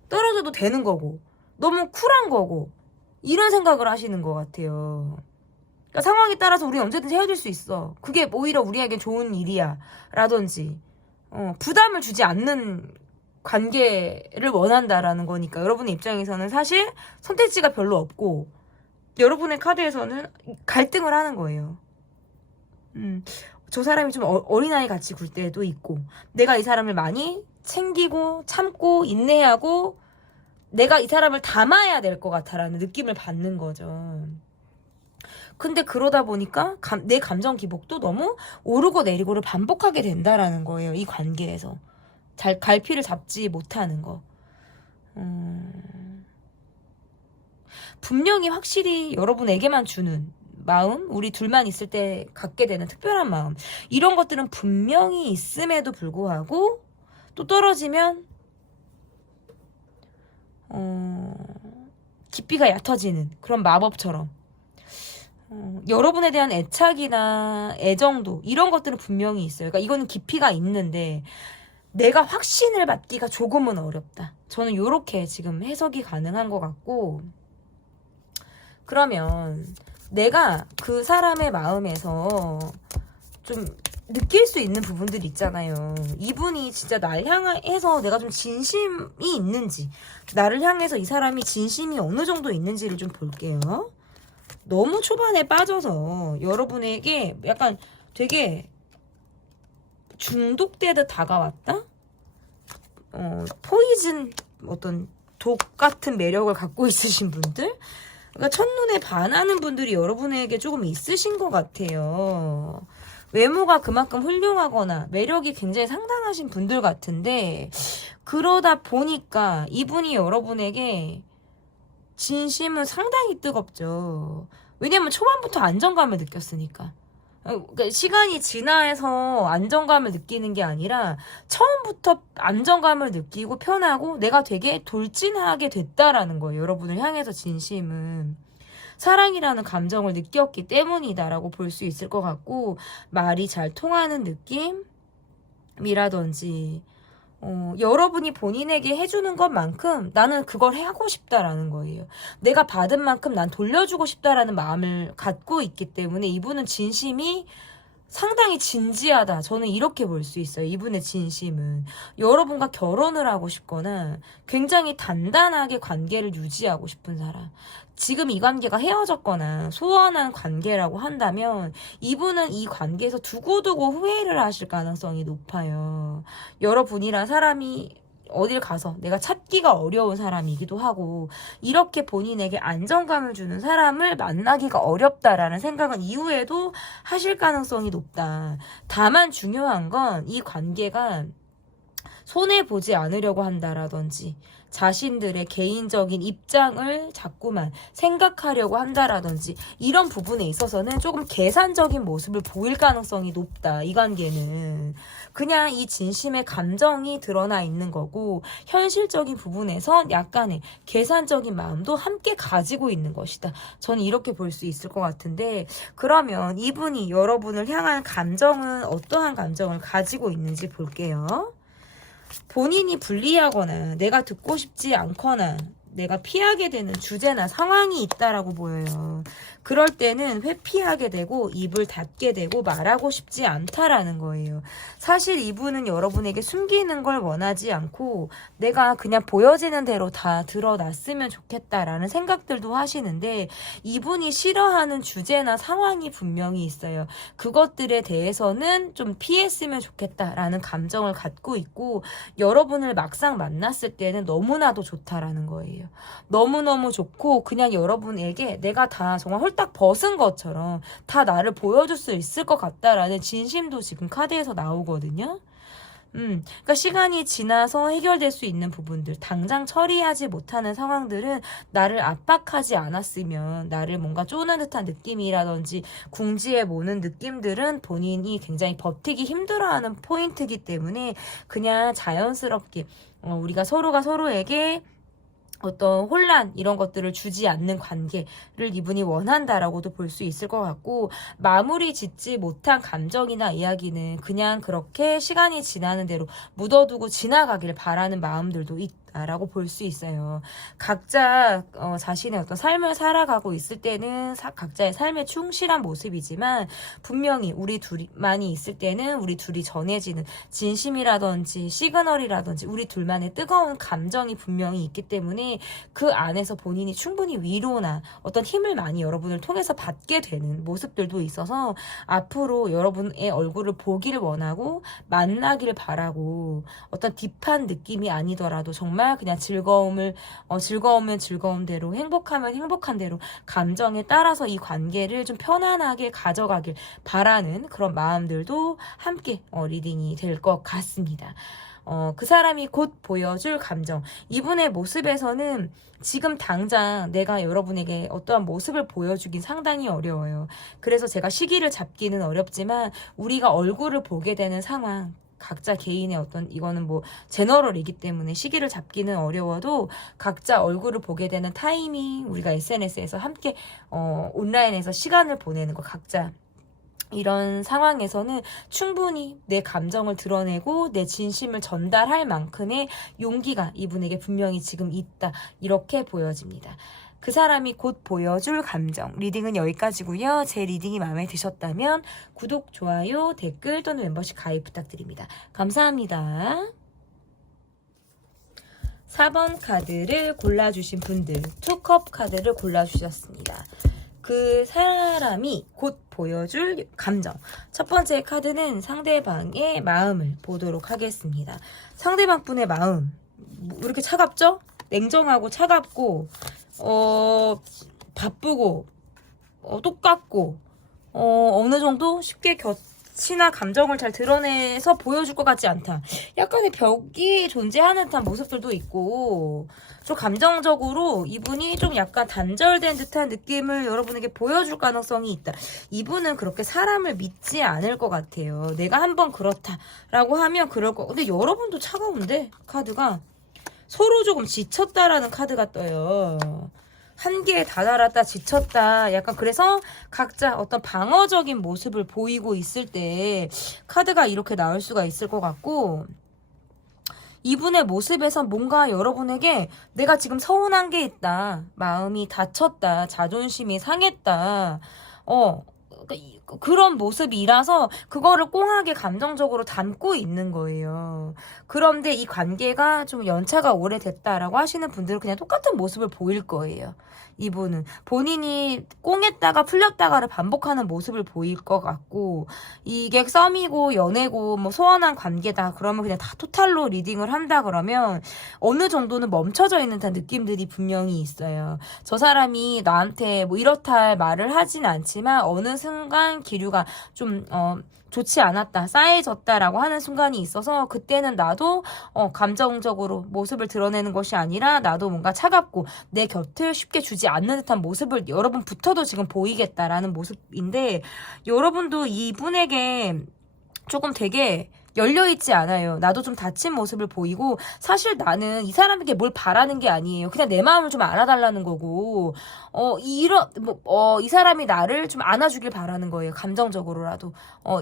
떨어져도 되는 거고, 너무 쿨한 거고, 이런 생각을 하시는 것 같아요. 그러니까 상황에 따라서 우리는 언제든지 헤어질 수 있어. 그게 오히려 우리에겐 좋은 일이야. 라든지 부담을 주지 않는 관계를 원한다라는 거니까 여러분의 입장에서는 사실 선택지가 별로 없고 여러분의 카드에서는 갈등을 하는 거예요. 저 사람이 좀 어린아이 같이 굴 때도 있고, 내가 이 사람을 많이 챙기고 참고 인내하고 내가 이 사람을 담아야 될 것 같아라는 느낌을 받는 거죠. 근데 그러다 보니까 내 감정 기복도 너무 오르고 내리고를 반복하게 된다라는 거예요. 이 관계에서 잘 갈피를 잡지 못하는 거. 분명히 확실히 여러분에게만 주는 마음, 우리 둘만 있을 때 갖게 되는 특별한 마음, 이런 것들은 분명히 있음에도 불구하고 또 떨어지면 깊이가 얕아지는 그런 마법처럼 여러분에 대한 애착이나 애정도 이런 것들은 분명히 있어요. 그러니까 이거는 깊이가 있는데 내가 확신을 받기가 조금은 어렵다. 저는 이렇게 지금 해석이 가능한 것 같고, 그러면 내가 그 사람의 마음에서 좀 느낄 수 있는 부분들이 있잖아요. 이분이 진짜 날 향해서 내가 좀 진심이 있는지, 나를 향해서 이 사람이 진심이 어느 정도 있는지를 좀 볼게요. 너무 초반에 빠져서 여러분에게 약간 되게 중독되듯 다가왔다? 포이즌, 어떤 독 같은 매력을 갖고 있으신 분들? 그러니까 첫눈에 반하는 분들이 여러분에게 조금 있으신 것 같아요. 외모가 그만큼 훌륭하거나 매력이 굉장히 상당하신 분들 같은데, 그러다 보니까 이분이 여러분에게 진심은 상당히 뜨겁죠. 왜냐면 초반부터 안정감을 느꼈으니까. 그러니까 시간이 지나서 안정감을 느끼는 게 아니라 처음부터 안정감을 느끼고 편하고 내가 되게 돌진하게 됐다라는 거예요. 여러분을 향해서 진심은. 사랑이라는 감정을 느꼈기 때문이다라고 볼 수 있을 것 같고, 말이 잘 통하는 느낌이라든지 여러분이 본인에게 해주는 것만큼 나는 그걸 하고 싶다라는 거예요. 내가 받은 만큼 난 돌려주고 싶다라는 마음을 갖고 있기 때문에 이분은 진심이 상당히 진지하다. 저는 이렇게 볼 수 있어요. 이분의 진심은 여러분과 결혼을 하고 싶거나 굉장히 단단하게 관계를 유지하고 싶은 사람. 지금 이 관계가 헤어졌거나 소원한 관계라고 한다면 이분은 이 관계에서 두고두고 후회를 하실 가능성이 높아요. 여러분이란 사람이 어딜 가서 내가 찾기가 어려운 사람이기도 하고, 이렇게 본인에게 안정감을 주는 사람을 만나기가 어렵다라는 생각은 이후에도 하실 가능성이 높다. 다만 중요한 건 이 관계가 손해보지 않으려고 한다라든지 자신들의 개인적인 입장을 자꾸만 생각하려고 한다라든지 이런 부분에 있어서는 조금 계산적인 모습을 보일 가능성이 높다. 이 관계는 그냥 이 진심의 감정이 드러나 있는 거고, 현실적인 부분에서 약간의 계산적인 마음도 함께 가지고 있는 것이다. 저는 이렇게 볼 수 있을 것 같은데, 그러면 이분이 여러분을 향한 감정은 어떠한 감정을 가지고 있는지 볼게요. 본인이 불리하거나 내가 듣고 싶지 않거나 내가 피하게 되는 주제나 상황이 있다라고 보여요. 그럴 때는 회피하게 되고 입을 닫게 되고 말하고 싶지 않다라는 거예요. 사실 이분은 여러분에게 숨기는 걸 원하지 않고 내가 그냥 보여지는 대로 다 드러났으면 좋겠다라는 생각들도 하시는데, 이분이 싫어하는 주제나 상황이 분명히 있어요. 그것들에 대해서는 좀 피했으면 좋겠다라는 감정을 갖고 있고, 여러분을 막상 만났을 때는 너무나도 좋다라는 거예요. 거예요. 너무너무 좋고 그냥 여러분에게 내가 다 정말 홀딱 벗은 것처럼 다 나를 보여줄 수 있을 것 같다라는 진심도 지금 카드에서 나오거든요. 그러니까 시간이 지나서 해결될 수 있는 부분들, 당장 처리하지 못하는 상황들은 나를 압박하지 않았으면, 나를 뭔가 쪼는 듯한 느낌이라든지 궁지에 모는 느낌들은 본인이 굉장히 버티기 힘들어하는 포인트이기 때문에 그냥 자연스럽게 우리가 서로가 서로에게 어떤 혼란 이런 것들을 주지 않는 관계를 이분이 원한다라고도 볼 수 있을 것 같고, 마무리 짓지 못한 감정이나 이야기는 그냥 그렇게 시간이 지나는 대로 묻어두고 지나가길 바라는 마음들도 있다라고 볼 수 있어요. 각자 자신의 어떤 삶을 살아가고 있을 때는 각자의 삶에 충실한 모습이지만, 분명히 우리 둘만이 있을 때는 우리 둘이 전해지는 진심이라든지 시그널이라든지 우리 둘만의 뜨거운 감정이 분명히 있기 때문에 그 안에서 본인이 충분히 위로나 어떤 힘을 많이 여러분을 통해서 받게 되는 모습들도 있어서, 앞으로 여러분의 얼굴을 보기를 원하고 만나기를 바라고, 어떤 딥한 느낌이 아니더라도 정말 그냥 즐거우면 즐거운 대로, 행복하면 행복한 대로 감정에 따라서 이 관계를 좀 편안하게 가져가길 바라는 그런 마음들도 함께 리딩이 될 것 같습니다. 그 사람이 곧 보여줄 감정, 이분의 모습에서는 지금 당장 내가 여러분에게 어떠한 모습을 보여주긴 상당히 어려워요. 그래서 제가 시기를 잡기는 어렵지만, 우리가 얼굴을 보게 되는 상황, 각자 개인의 어떤, 이거는 뭐 제너럴이기 때문에 시기를 잡기는 어려워도 각자 얼굴을 보게 되는 타이밍, 우리가 SNS에서 함께 온라인에서 시간을 보내는 거, 각자 이런 상황에서는 충분히 내 감정을 드러내고 내 진심을 전달할 만큼의 용기가 이분에게 분명히 지금 있다, 이렇게 보여집니다. 그 사람이 곧 보여줄 감정, 리딩은 여기까지고요. 제 리딩이 마음에 드셨다면 구독, 좋아요, 댓글 또는 멤버십 가입 부탁드립니다. 감사합니다. 4번 카드를 골라주신 분들, 투컵 카드를 골라주셨습니다. 그 사람이 곧 보여줄 감정. 첫 번째 카드는 상대방의 마음을 보도록 하겠습니다. 상대방 분의 마음, 뭐 이렇게 차갑죠? 냉정하고 차갑고 바쁘고 똑같고 어느 정도 쉽게 gat이나 감정을 잘 드러내서 보여줄 것 같지 않다. 약간의 벽이 존재하는 듯한 모습들도 있고, 좀 감정적으로 이분이 좀 약간 단절된 듯한 느낌을 여러분에게 보여줄 가능성이 있다. 이분은 그렇게 사람을 믿지 않을 것 같아요. 내가 한번 그렇다라고 하면 그럴 거. 근데 여러분도 차가운데, 카드가 서로 조금 지쳤다라는 카드가 떠요. 한계에 다다랐다, 지쳤다, 약간. 그래서 각자 어떤 방어적인 모습을 보이고 있을 때 카드가 이렇게 나올 수가 있을 것 같고, 이분의 모습에서 뭔가 여러분에게 내가 지금 서운한 게 있다, 마음이 다쳤다, 자존심이 상했다, 그런 모습이라서 그거를 꽁하게 감정적으로 담고 있는 거예요. 그런데 이 관계가 좀 연차가 오래됐다라고 하시는 분들은 그냥 똑같은 모습을 보일 거예요. 이분은 본인이 꽁했다가 풀렸다가를 반복하는 모습을 보일 것 같고, 이게 썸이고 연애고 뭐 소원한 관계다 그러면 그냥 다 토탈로 리딩을 한다 그러면 어느 정도는 멈춰져 있는 듯한 느낌들이 분명히 있어요. 저 사람이 나한테 뭐 이렇다 할 말을 하진 않지만 어느 순간 기류가 좀 좋지 않았다, 싸해졌다라고 하는 순간이 있어서, 그때는 나도 감정적으로 모습을 드러내는 것이 아니라 나도 뭔가 차갑고 내 곁을 쉽게 주지 않는 듯한 모습을 여러분부터도 지금 보이겠다라는 모습인데, 여러분도 이분에게 조금 되게 열려있지 않아요. 나도 좀 다친 모습을 보이고, 사실 나는 이 사람에게 뭘 바라는 게 아니에요. 그냥 내 마음을 좀 알아달라는 거고, 이 사람이 나를 좀 안아주길 바라는 거예요. 감정적으로라도.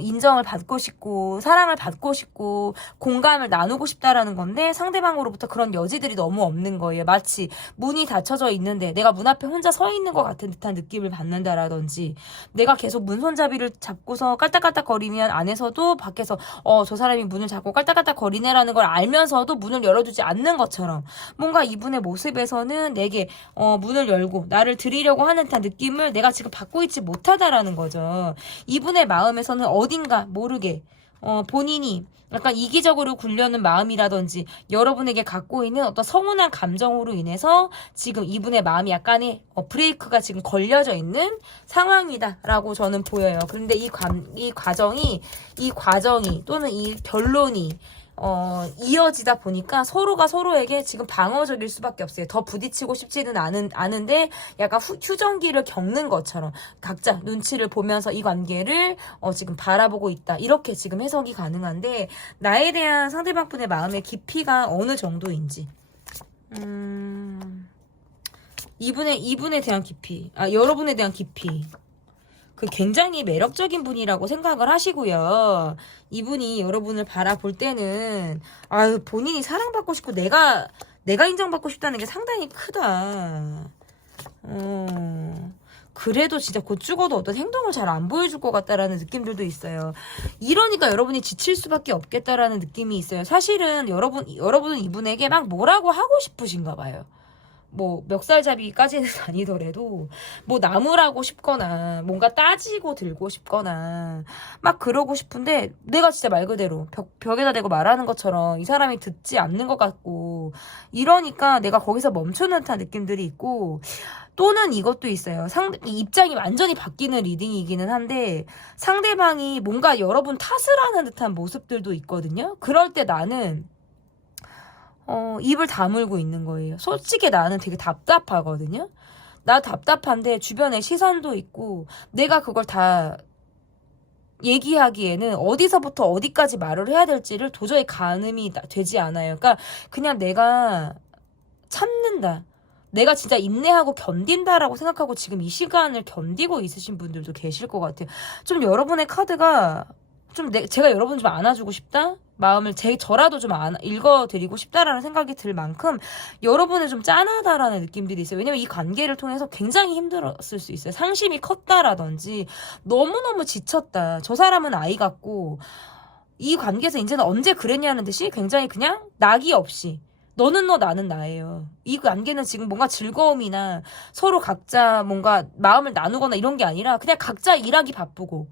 인정을 받고 싶고, 사랑을 받고 싶고, 공감을 나누고 싶다라는 건데, 상대방으로부터 그런 여지들이 너무 없는 거예요. 마치 문이 닫혀져 있는데 내가 문 앞에 혼자 서 있는 것 같은 듯한 느낌을 받는다라든지, 내가 계속 문 손잡이를 잡고서 깔딱깔딱거리면 안에서도 밖에서 저 사람이 문을 잡고 깔딱깔딱 거리네라는 걸 알면서도 문을 열어주지 않는 것처럼, 뭔가 이분의 모습에서는 내게 문을 열고 나를 드리려고 하는 듯한 느낌을 내가 지금 받고 있지 못하다라는 거죠. 이분의 마음에서는 어딘가 모르게 본인이 약간 이기적으로 굴려는 마음이라든지 여러분에게 갖고 있는 어떤 서운한 감정으로 인해서 지금 이분의 마음이 약간의 브레이크가 지금 걸려져 있는 상황이다라고 저는 보여요. 그런데 이 과정이 또는 이 변론이 이어지다 보니까 서로가 서로에게 지금 방어적일 수밖에 없어요. 더 부딪히고 싶지는 않은데 약간 휴전기를 겪는 것처럼 각자 눈치를 보면서 이 관계를 지금 바라보고 있다. 이렇게 지금 해석이 가능한데 나에 대한 상대방 분의 마음의 깊이가 어느 정도인지 이분에 대한 깊이, 여러분에 대한 깊이. 굉장히 매력적인 분이라고 생각을 하시고요. 이분이 여러분을 바라볼 때는 본인이 사랑받고 싶고 내가 인정받고 싶다는 게 상당히 크다. 그래도 진짜 곧 죽어도 어떤 행동을 잘 안 보여줄 것 같다라는 느낌들도 있어요. 이러니까 여러분이 지칠 수밖에 없겠다라는 느낌이 있어요. 사실은 여러분은 이분에게 막 뭐라고 하고 싶으신가 봐요. 뭐 멱살잡이까지는 아니더라도 뭐 나무라고 싶거나 뭔가 따지고 들고 싶거나 막 그러고 싶은데 내가 진짜 말 그대로 벽에다 대고 말하는 것처럼 이 사람이 듣지 않는 것 같고 이러니까 내가 거기서 멈추는 듯한 느낌들이 있고 또는 이것도 있어요. 입장이 완전히 바뀌는 리딩이기는 한데 상대방이 뭔가 여러분 탓을 하는 듯한 모습들도 있거든요. 그럴 때 나는 입을 다물고 있는 거예요. 솔직히 나는 되게 답답하거든요. 나 답답한데 주변에 시선도 있고 내가 그걸 다 얘기하기에는 어디서부터 어디까지 말을 해야 될지를 도저히 가늠이 되지 않아요. 그러니까 그냥 내가 참는다. 내가 진짜 인내하고 견딘다라고 생각하고 지금 이 시간을 견디고 있으신 분들도 계실 것 같아요. 좀 여러분의 카드가 제가 여러분 좀 안아주고 싶다? 마음을 저라도 좀 읽어드리고 싶다라는 생각이 들 만큼 여러분은 좀 짠하다라는 느낌들이 있어요. 왜냐면 이 관계를 통해서 굉장히 힘들었을 수 있어요. 상심이 컸다라든지 너무너무 지쳤다. 저 사람은 아이 같고 이 관계에서 이제는 언제 그랬냐는 듯이 굉장히 그냥 낙이 없이 너는 너 나는 나예요. 이 관계는 지금 뭔가 즐거움이나 서로 각자 뭔가 마음을 나누거나 이런 게 아니라 그냥 각자 일하기 바쁘고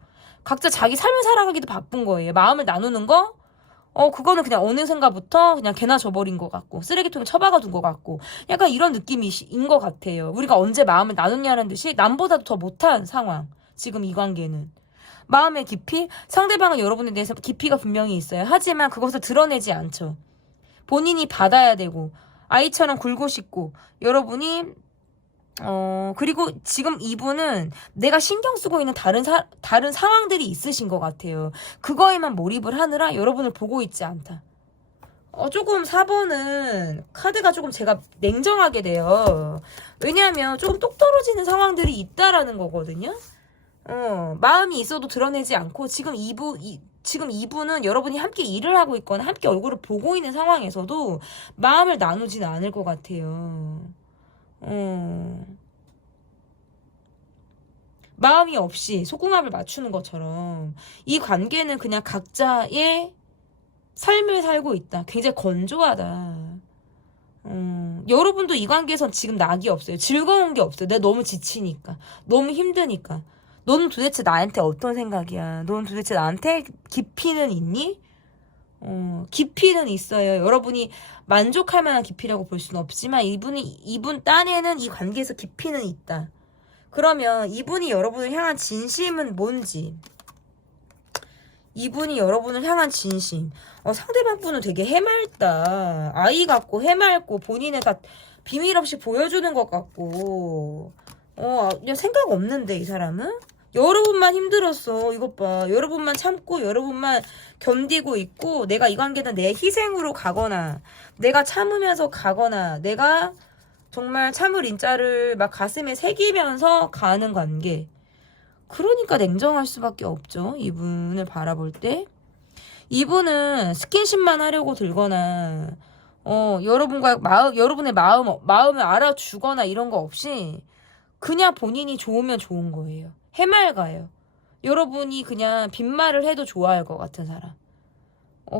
각자 자기 삶을 살아가기도 바쁜 거예요. 마음을 나누는 거? 그거는 그냥 어느샌가부터 그냥 개나 줘버린 것 같고 쓰레기통에 처박아 둔 것 같고 약간 이런 느낌인 것 같아요. 우리가 언제 마음을 나누냐는 듯이 남보다도 더 못한 상황. 지금 이 관계는. 마음의 깊이? 상대방은 여러분에 대해서 깊이가 분명히 있어요. 하지만 그것을 드러내지 않죠. 본인이 받아야 되고 아이처럼 굴고 싶고 여러분이 그리고 지금 이분은 내가 신경 쓰고 있는 다른 상황들이 있으신 것 같아요. 그거에만 몰입을 하느라 여러분을 보고 있지 않다. 조금 4번은 카드가 조금 제가 냉정하게 돼요. 왜냐하면 조금 똑 떨어지는 상황들이 있다라는 거거든요. 마음이 있어도 드러내지 않고 지금 이분은 여러분이 함께 일을 하고 있거나 함께 얼굴을 보고 있는 상황에서도 마음을 나누지는 않을 것 같아요. 마음이 없이 속궁합을 맞추는 것처럼 이 관계는 그냥 각자의 삶을 살고 있다. 굉장히 건조하다. 여러분도 이 관계에선 지금 낙이 없어요. 즐거운 게 없어요. 내가 너무 지치니까. 너무 힘드니까. 너는 도대체 나한테 어떤 생각이야? 너는 도대체 나한테 깊이는 있니? 깊이는 있어요. 여러분이 만족할 만한 깊이라고 볼 수는 없지만 이분 딴에는 이 관계에서 깊이는 있다. 그러면 이분이 여러분을 향한 진심은 뭔지, 이분이 여러분을 향한 진심, 상대방 분은 되게 해맑다. 아이 같고 해맑고 본인의 다 비밀 없이 보여주는 것 같고 그냥 생각 없는데 이 사람은? 여러분만 힘들었어. 이것 봐. 여러분만 참고 여러분만 견디고 있고 내가 이 관계는 내 희생으로 가거나 내가 참으면서 가거나 내가 정말 참을 인자를 막 가슴에 새기면서 가는 관계. 그러니까 냉정할 수밖에 없죠. 이분을 바라볼 때. 이분은 스킨십만 하려고 들거나 여러분과 여러분의 마음을 알아주거나 이런 거 없이 그냥 본인이 좋으면 좋은 거예요. 해맑아요. 여러분이 그냥 빈말을 해도 좋아할 것 같은 사람.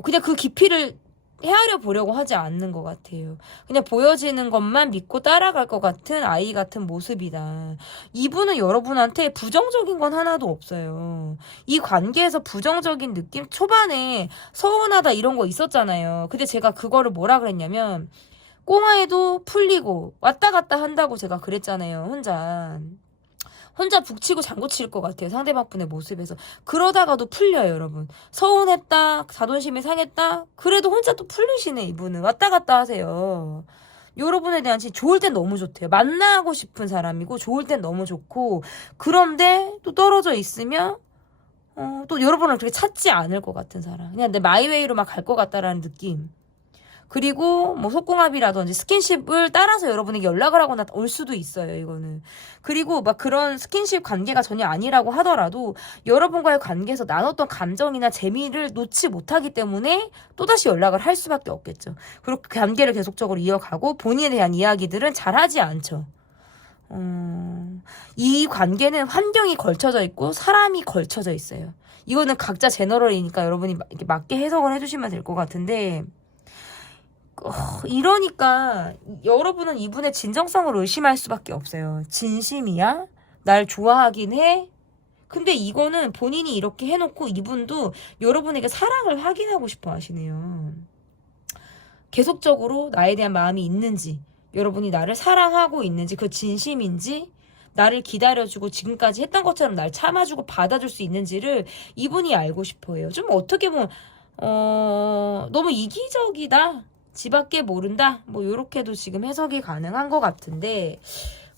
그냥 그 깊이를 헤아려 보려고 하지 않는 것 같아요. 그냥 보여지는 것만 믿고 따라갈 것 같은 아이 같은 모습이다. 이분은 여러분한테 부정적인 건 하나도 없어요. 이 관계에서 부정적인 느낌? 초반에 서운하다 이런 거 있었잖아요. 근데 제가 그거를 뭐라 그랬냐면 꽁화에도 풀리고 왔다 갔다 한다고 제가 그랬잖아요. 혼자 북치고 장구칠 것 같아요. 상대방 분의 모습에서. 그러다가도 풀려요, 여러분. 서운했다, 자존심이 상했다, 그래도 혼자 또 풀리시네, 이분은. 왔다 갔다 하세요. 여러분에 대한 진짜 좋을 땐 너무 좋대요. 만나고 싶은 사람이고, 좋을 땐 너무 좋고, 그런데 또 떨어져 있으면, 또 여러분을 그렇게 찾지 않을 것 같은 사람. 그냥 내 마이웨이로 막 갈 것 같다라는 느낌. 그리고 뭐 속궁합이라든지 스킨십을 따라서 여러분에게 연락을 하거나 올 수도 있어요, 이거는. 그리고 막 그런 스킨십 관계가 전혀 아니라고 하더라도 여러분과의 관계에서 나눴던 감정이나 재미를 놓지 못하기 때문에 또다시 연락을 할 수밖에 없겠죠. 그리고 그 관계를 계속적으로 이어가고 본인에 대한 이야기들은 잘하지 않죠. 이 관계는 환경이 걸쳐져 있고 사람이 걸쳐져 있어요. 이거는 각자 제너럴이니까 여러분이 이렇게 맞게 해석을 해주시면 될 것 같은데, 이러니까 여러분은 이분의 진정성을 의심할 수밖에 없어요. 진심이야? 날 좋아하긴 해? 근데 이거는 본인이 이렇게 해놓고 이분도 여러분에게 사랑을 확인하고 싶어 하시네요. 계속적으로 나에 대한 마음이 있는지, 여러분이 나를 사랑하고 있는지, 그 진심인지, 나를 기다려주고 지금까지 했던 것처럼 날 참아주고 받아줄 수 있는지를 이분이 알고 싶어 해요. 좀 어떻게 보면 너무 이기적이다, 지밖에 모른다, 뭐 요렇게도 지금 해석이 가능한 것 같은데,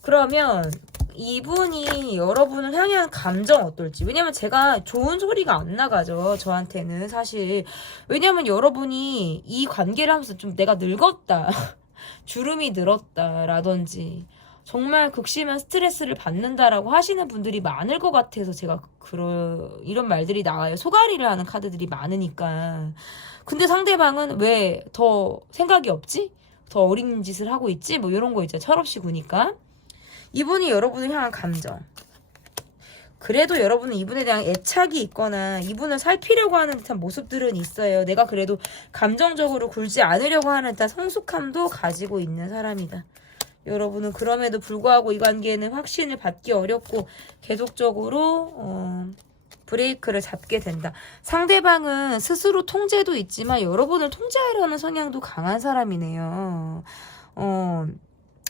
그러면 이분이 여러분을 향한 감정 어떨지. 왜냐면 제가 좋은 소리가 안 나가죠, 저한테는 사실. 왜냐면 여러분이 이 관계를 하면서 좀 내가 늙었다 주름이 늘었다 라든지 정말 극심한 스트레스를 받는다라고 하시는 분들이 많을 것 같아서 제가 이런 말들이 나와요. 소가리를 하는 카드들이 많으니까. 근데 상대방은 왜 더 생각이 없지? 더 어린 짓을 하고 있지? 뭐 이런 거 있죠. 철없이 구니까. 이분이 여러분을 향한 감정. 그래도 여러분은 이분에 대한 애착이 있거나 이분을 살피려고 하는 듯한 모습들은 있어요. 내가 그래도 감정적으로 굴지 않으려고 하는 듯한 성숙함도 가지고 있는 사람이다. 여러분은 그럼에도 불구하고 이 관계에는 확신을 받기 어렵고 계속적으로 브레이크를 잡게 된다. 상대방은 스스로 통제도 있지만 여러분을 통제하려는 성향도 강한 사람이네요.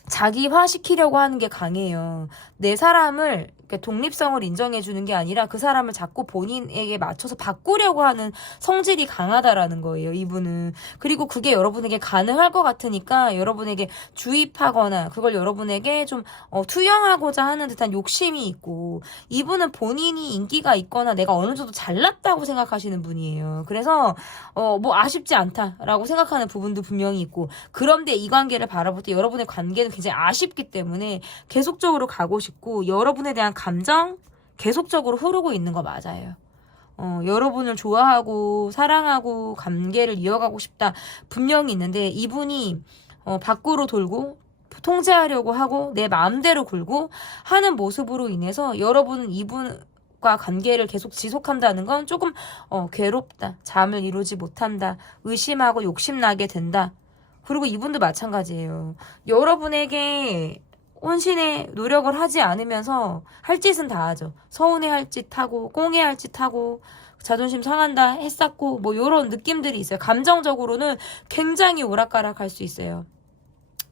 자기화시키려고 하는 게 강해요. 내 사람을 독립성을 인정해주는 게 아니라 그 사람을 자꾸 본인에게 맞춰서 바꾸려고 하는 성질이 강하다라는 거예요, 이분은. 그리고 그게 여러분에게 가능할 것 같으니까 여러분에게 주입하거나 그걸 여러분에게 좀 투영하고자 하는 듯한 욕심이 있고, 이분은 본인이 인기가 있거나 내가 어느 정도 잘났다고 생각하시는 분이에요. 그래서 뭐 아쉽지 않다라고 생각하는 부분도 분명히 있고, 그런데 이 관계를 바라볼 때 여러분의 관계는 굉장히 아쉽기 때문에 계속적으로 가고 싶고 여러분에 대한 감정 계속적으로 흐르고 있는 거 맞아요. 여러분을 좋아하고 사랑하고 관계를 이어가고 싶다 분명히 있는데, 이분이 밖으로 돌고 통제하려고 하고 내 마음대로 굴고 하는 모습으로 인해서 여러분은 이분과 관계를 계속 지속한다는 건 조금 괴롭다, 잠을 이루지 못한다, 의심하고 욕심나게 된다. 그리고 이분도 마찬가지예요. 여러분에게 혼신의 노력을 하지 않으면서 할 짓은 다 하죠. 서운해할 짓 하고 꽁해할 짓 하고 자존심 상한다 했었고 뭐 이런 느낌들이 있어요. 감정적으로는 굉장히 오락가락할 수 있어요.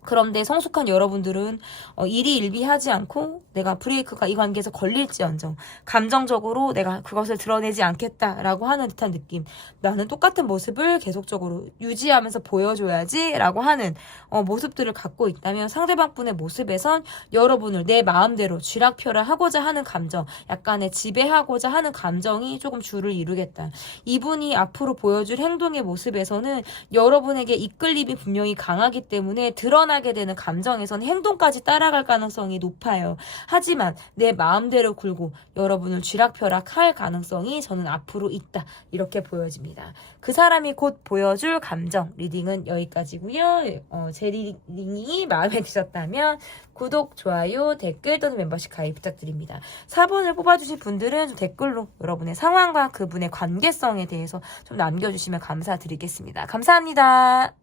그런데 성숙한 여러분들은 일희일비하지 않고 내가 브레이크가 이 관계에서 걸릴지언정 감정적으로 내가 그것을 드러내지 않겠다라고 하는 듯한 느낌. 나는 똑같은 모습을 계속적으로 유지하면서 보여줘야지 라고 하는 모습들을 갖고 있다면, 상대방분의 모습에선 여러분을 내 마음대로 쥐락펴락하고자 하는 감정, 약간의 지배하고자 하는 감정이 조금 주를 이루겠다. 이분이 앞으로 보여줄 행동의 모습에서는 여러분에게 이끌림이 분명히 강하기 때문에 드러날 따라가게 되는 감정에선 행동까지 따라갈 가능성이 높아요. 하지만 내 마음대로 굴고 여러분을 쥐락펴락할 가능성이 저는 앞으로 있다. 이렇게 보여집니다. 그 사람이 곧 보여줄 감정 리딩은 여기까지고요. 제 리딩이 마음에 드셨다면 구독, 좋아요, 댓글 또는 멤버십 가입 부탁드립니다. 4번을 뽑아주신 분들은 좀 댓글로 여러분의 상황과 그분의 관계성에 대해서 좀 남겨주시면 감사드리겠습니다. 감사합니다.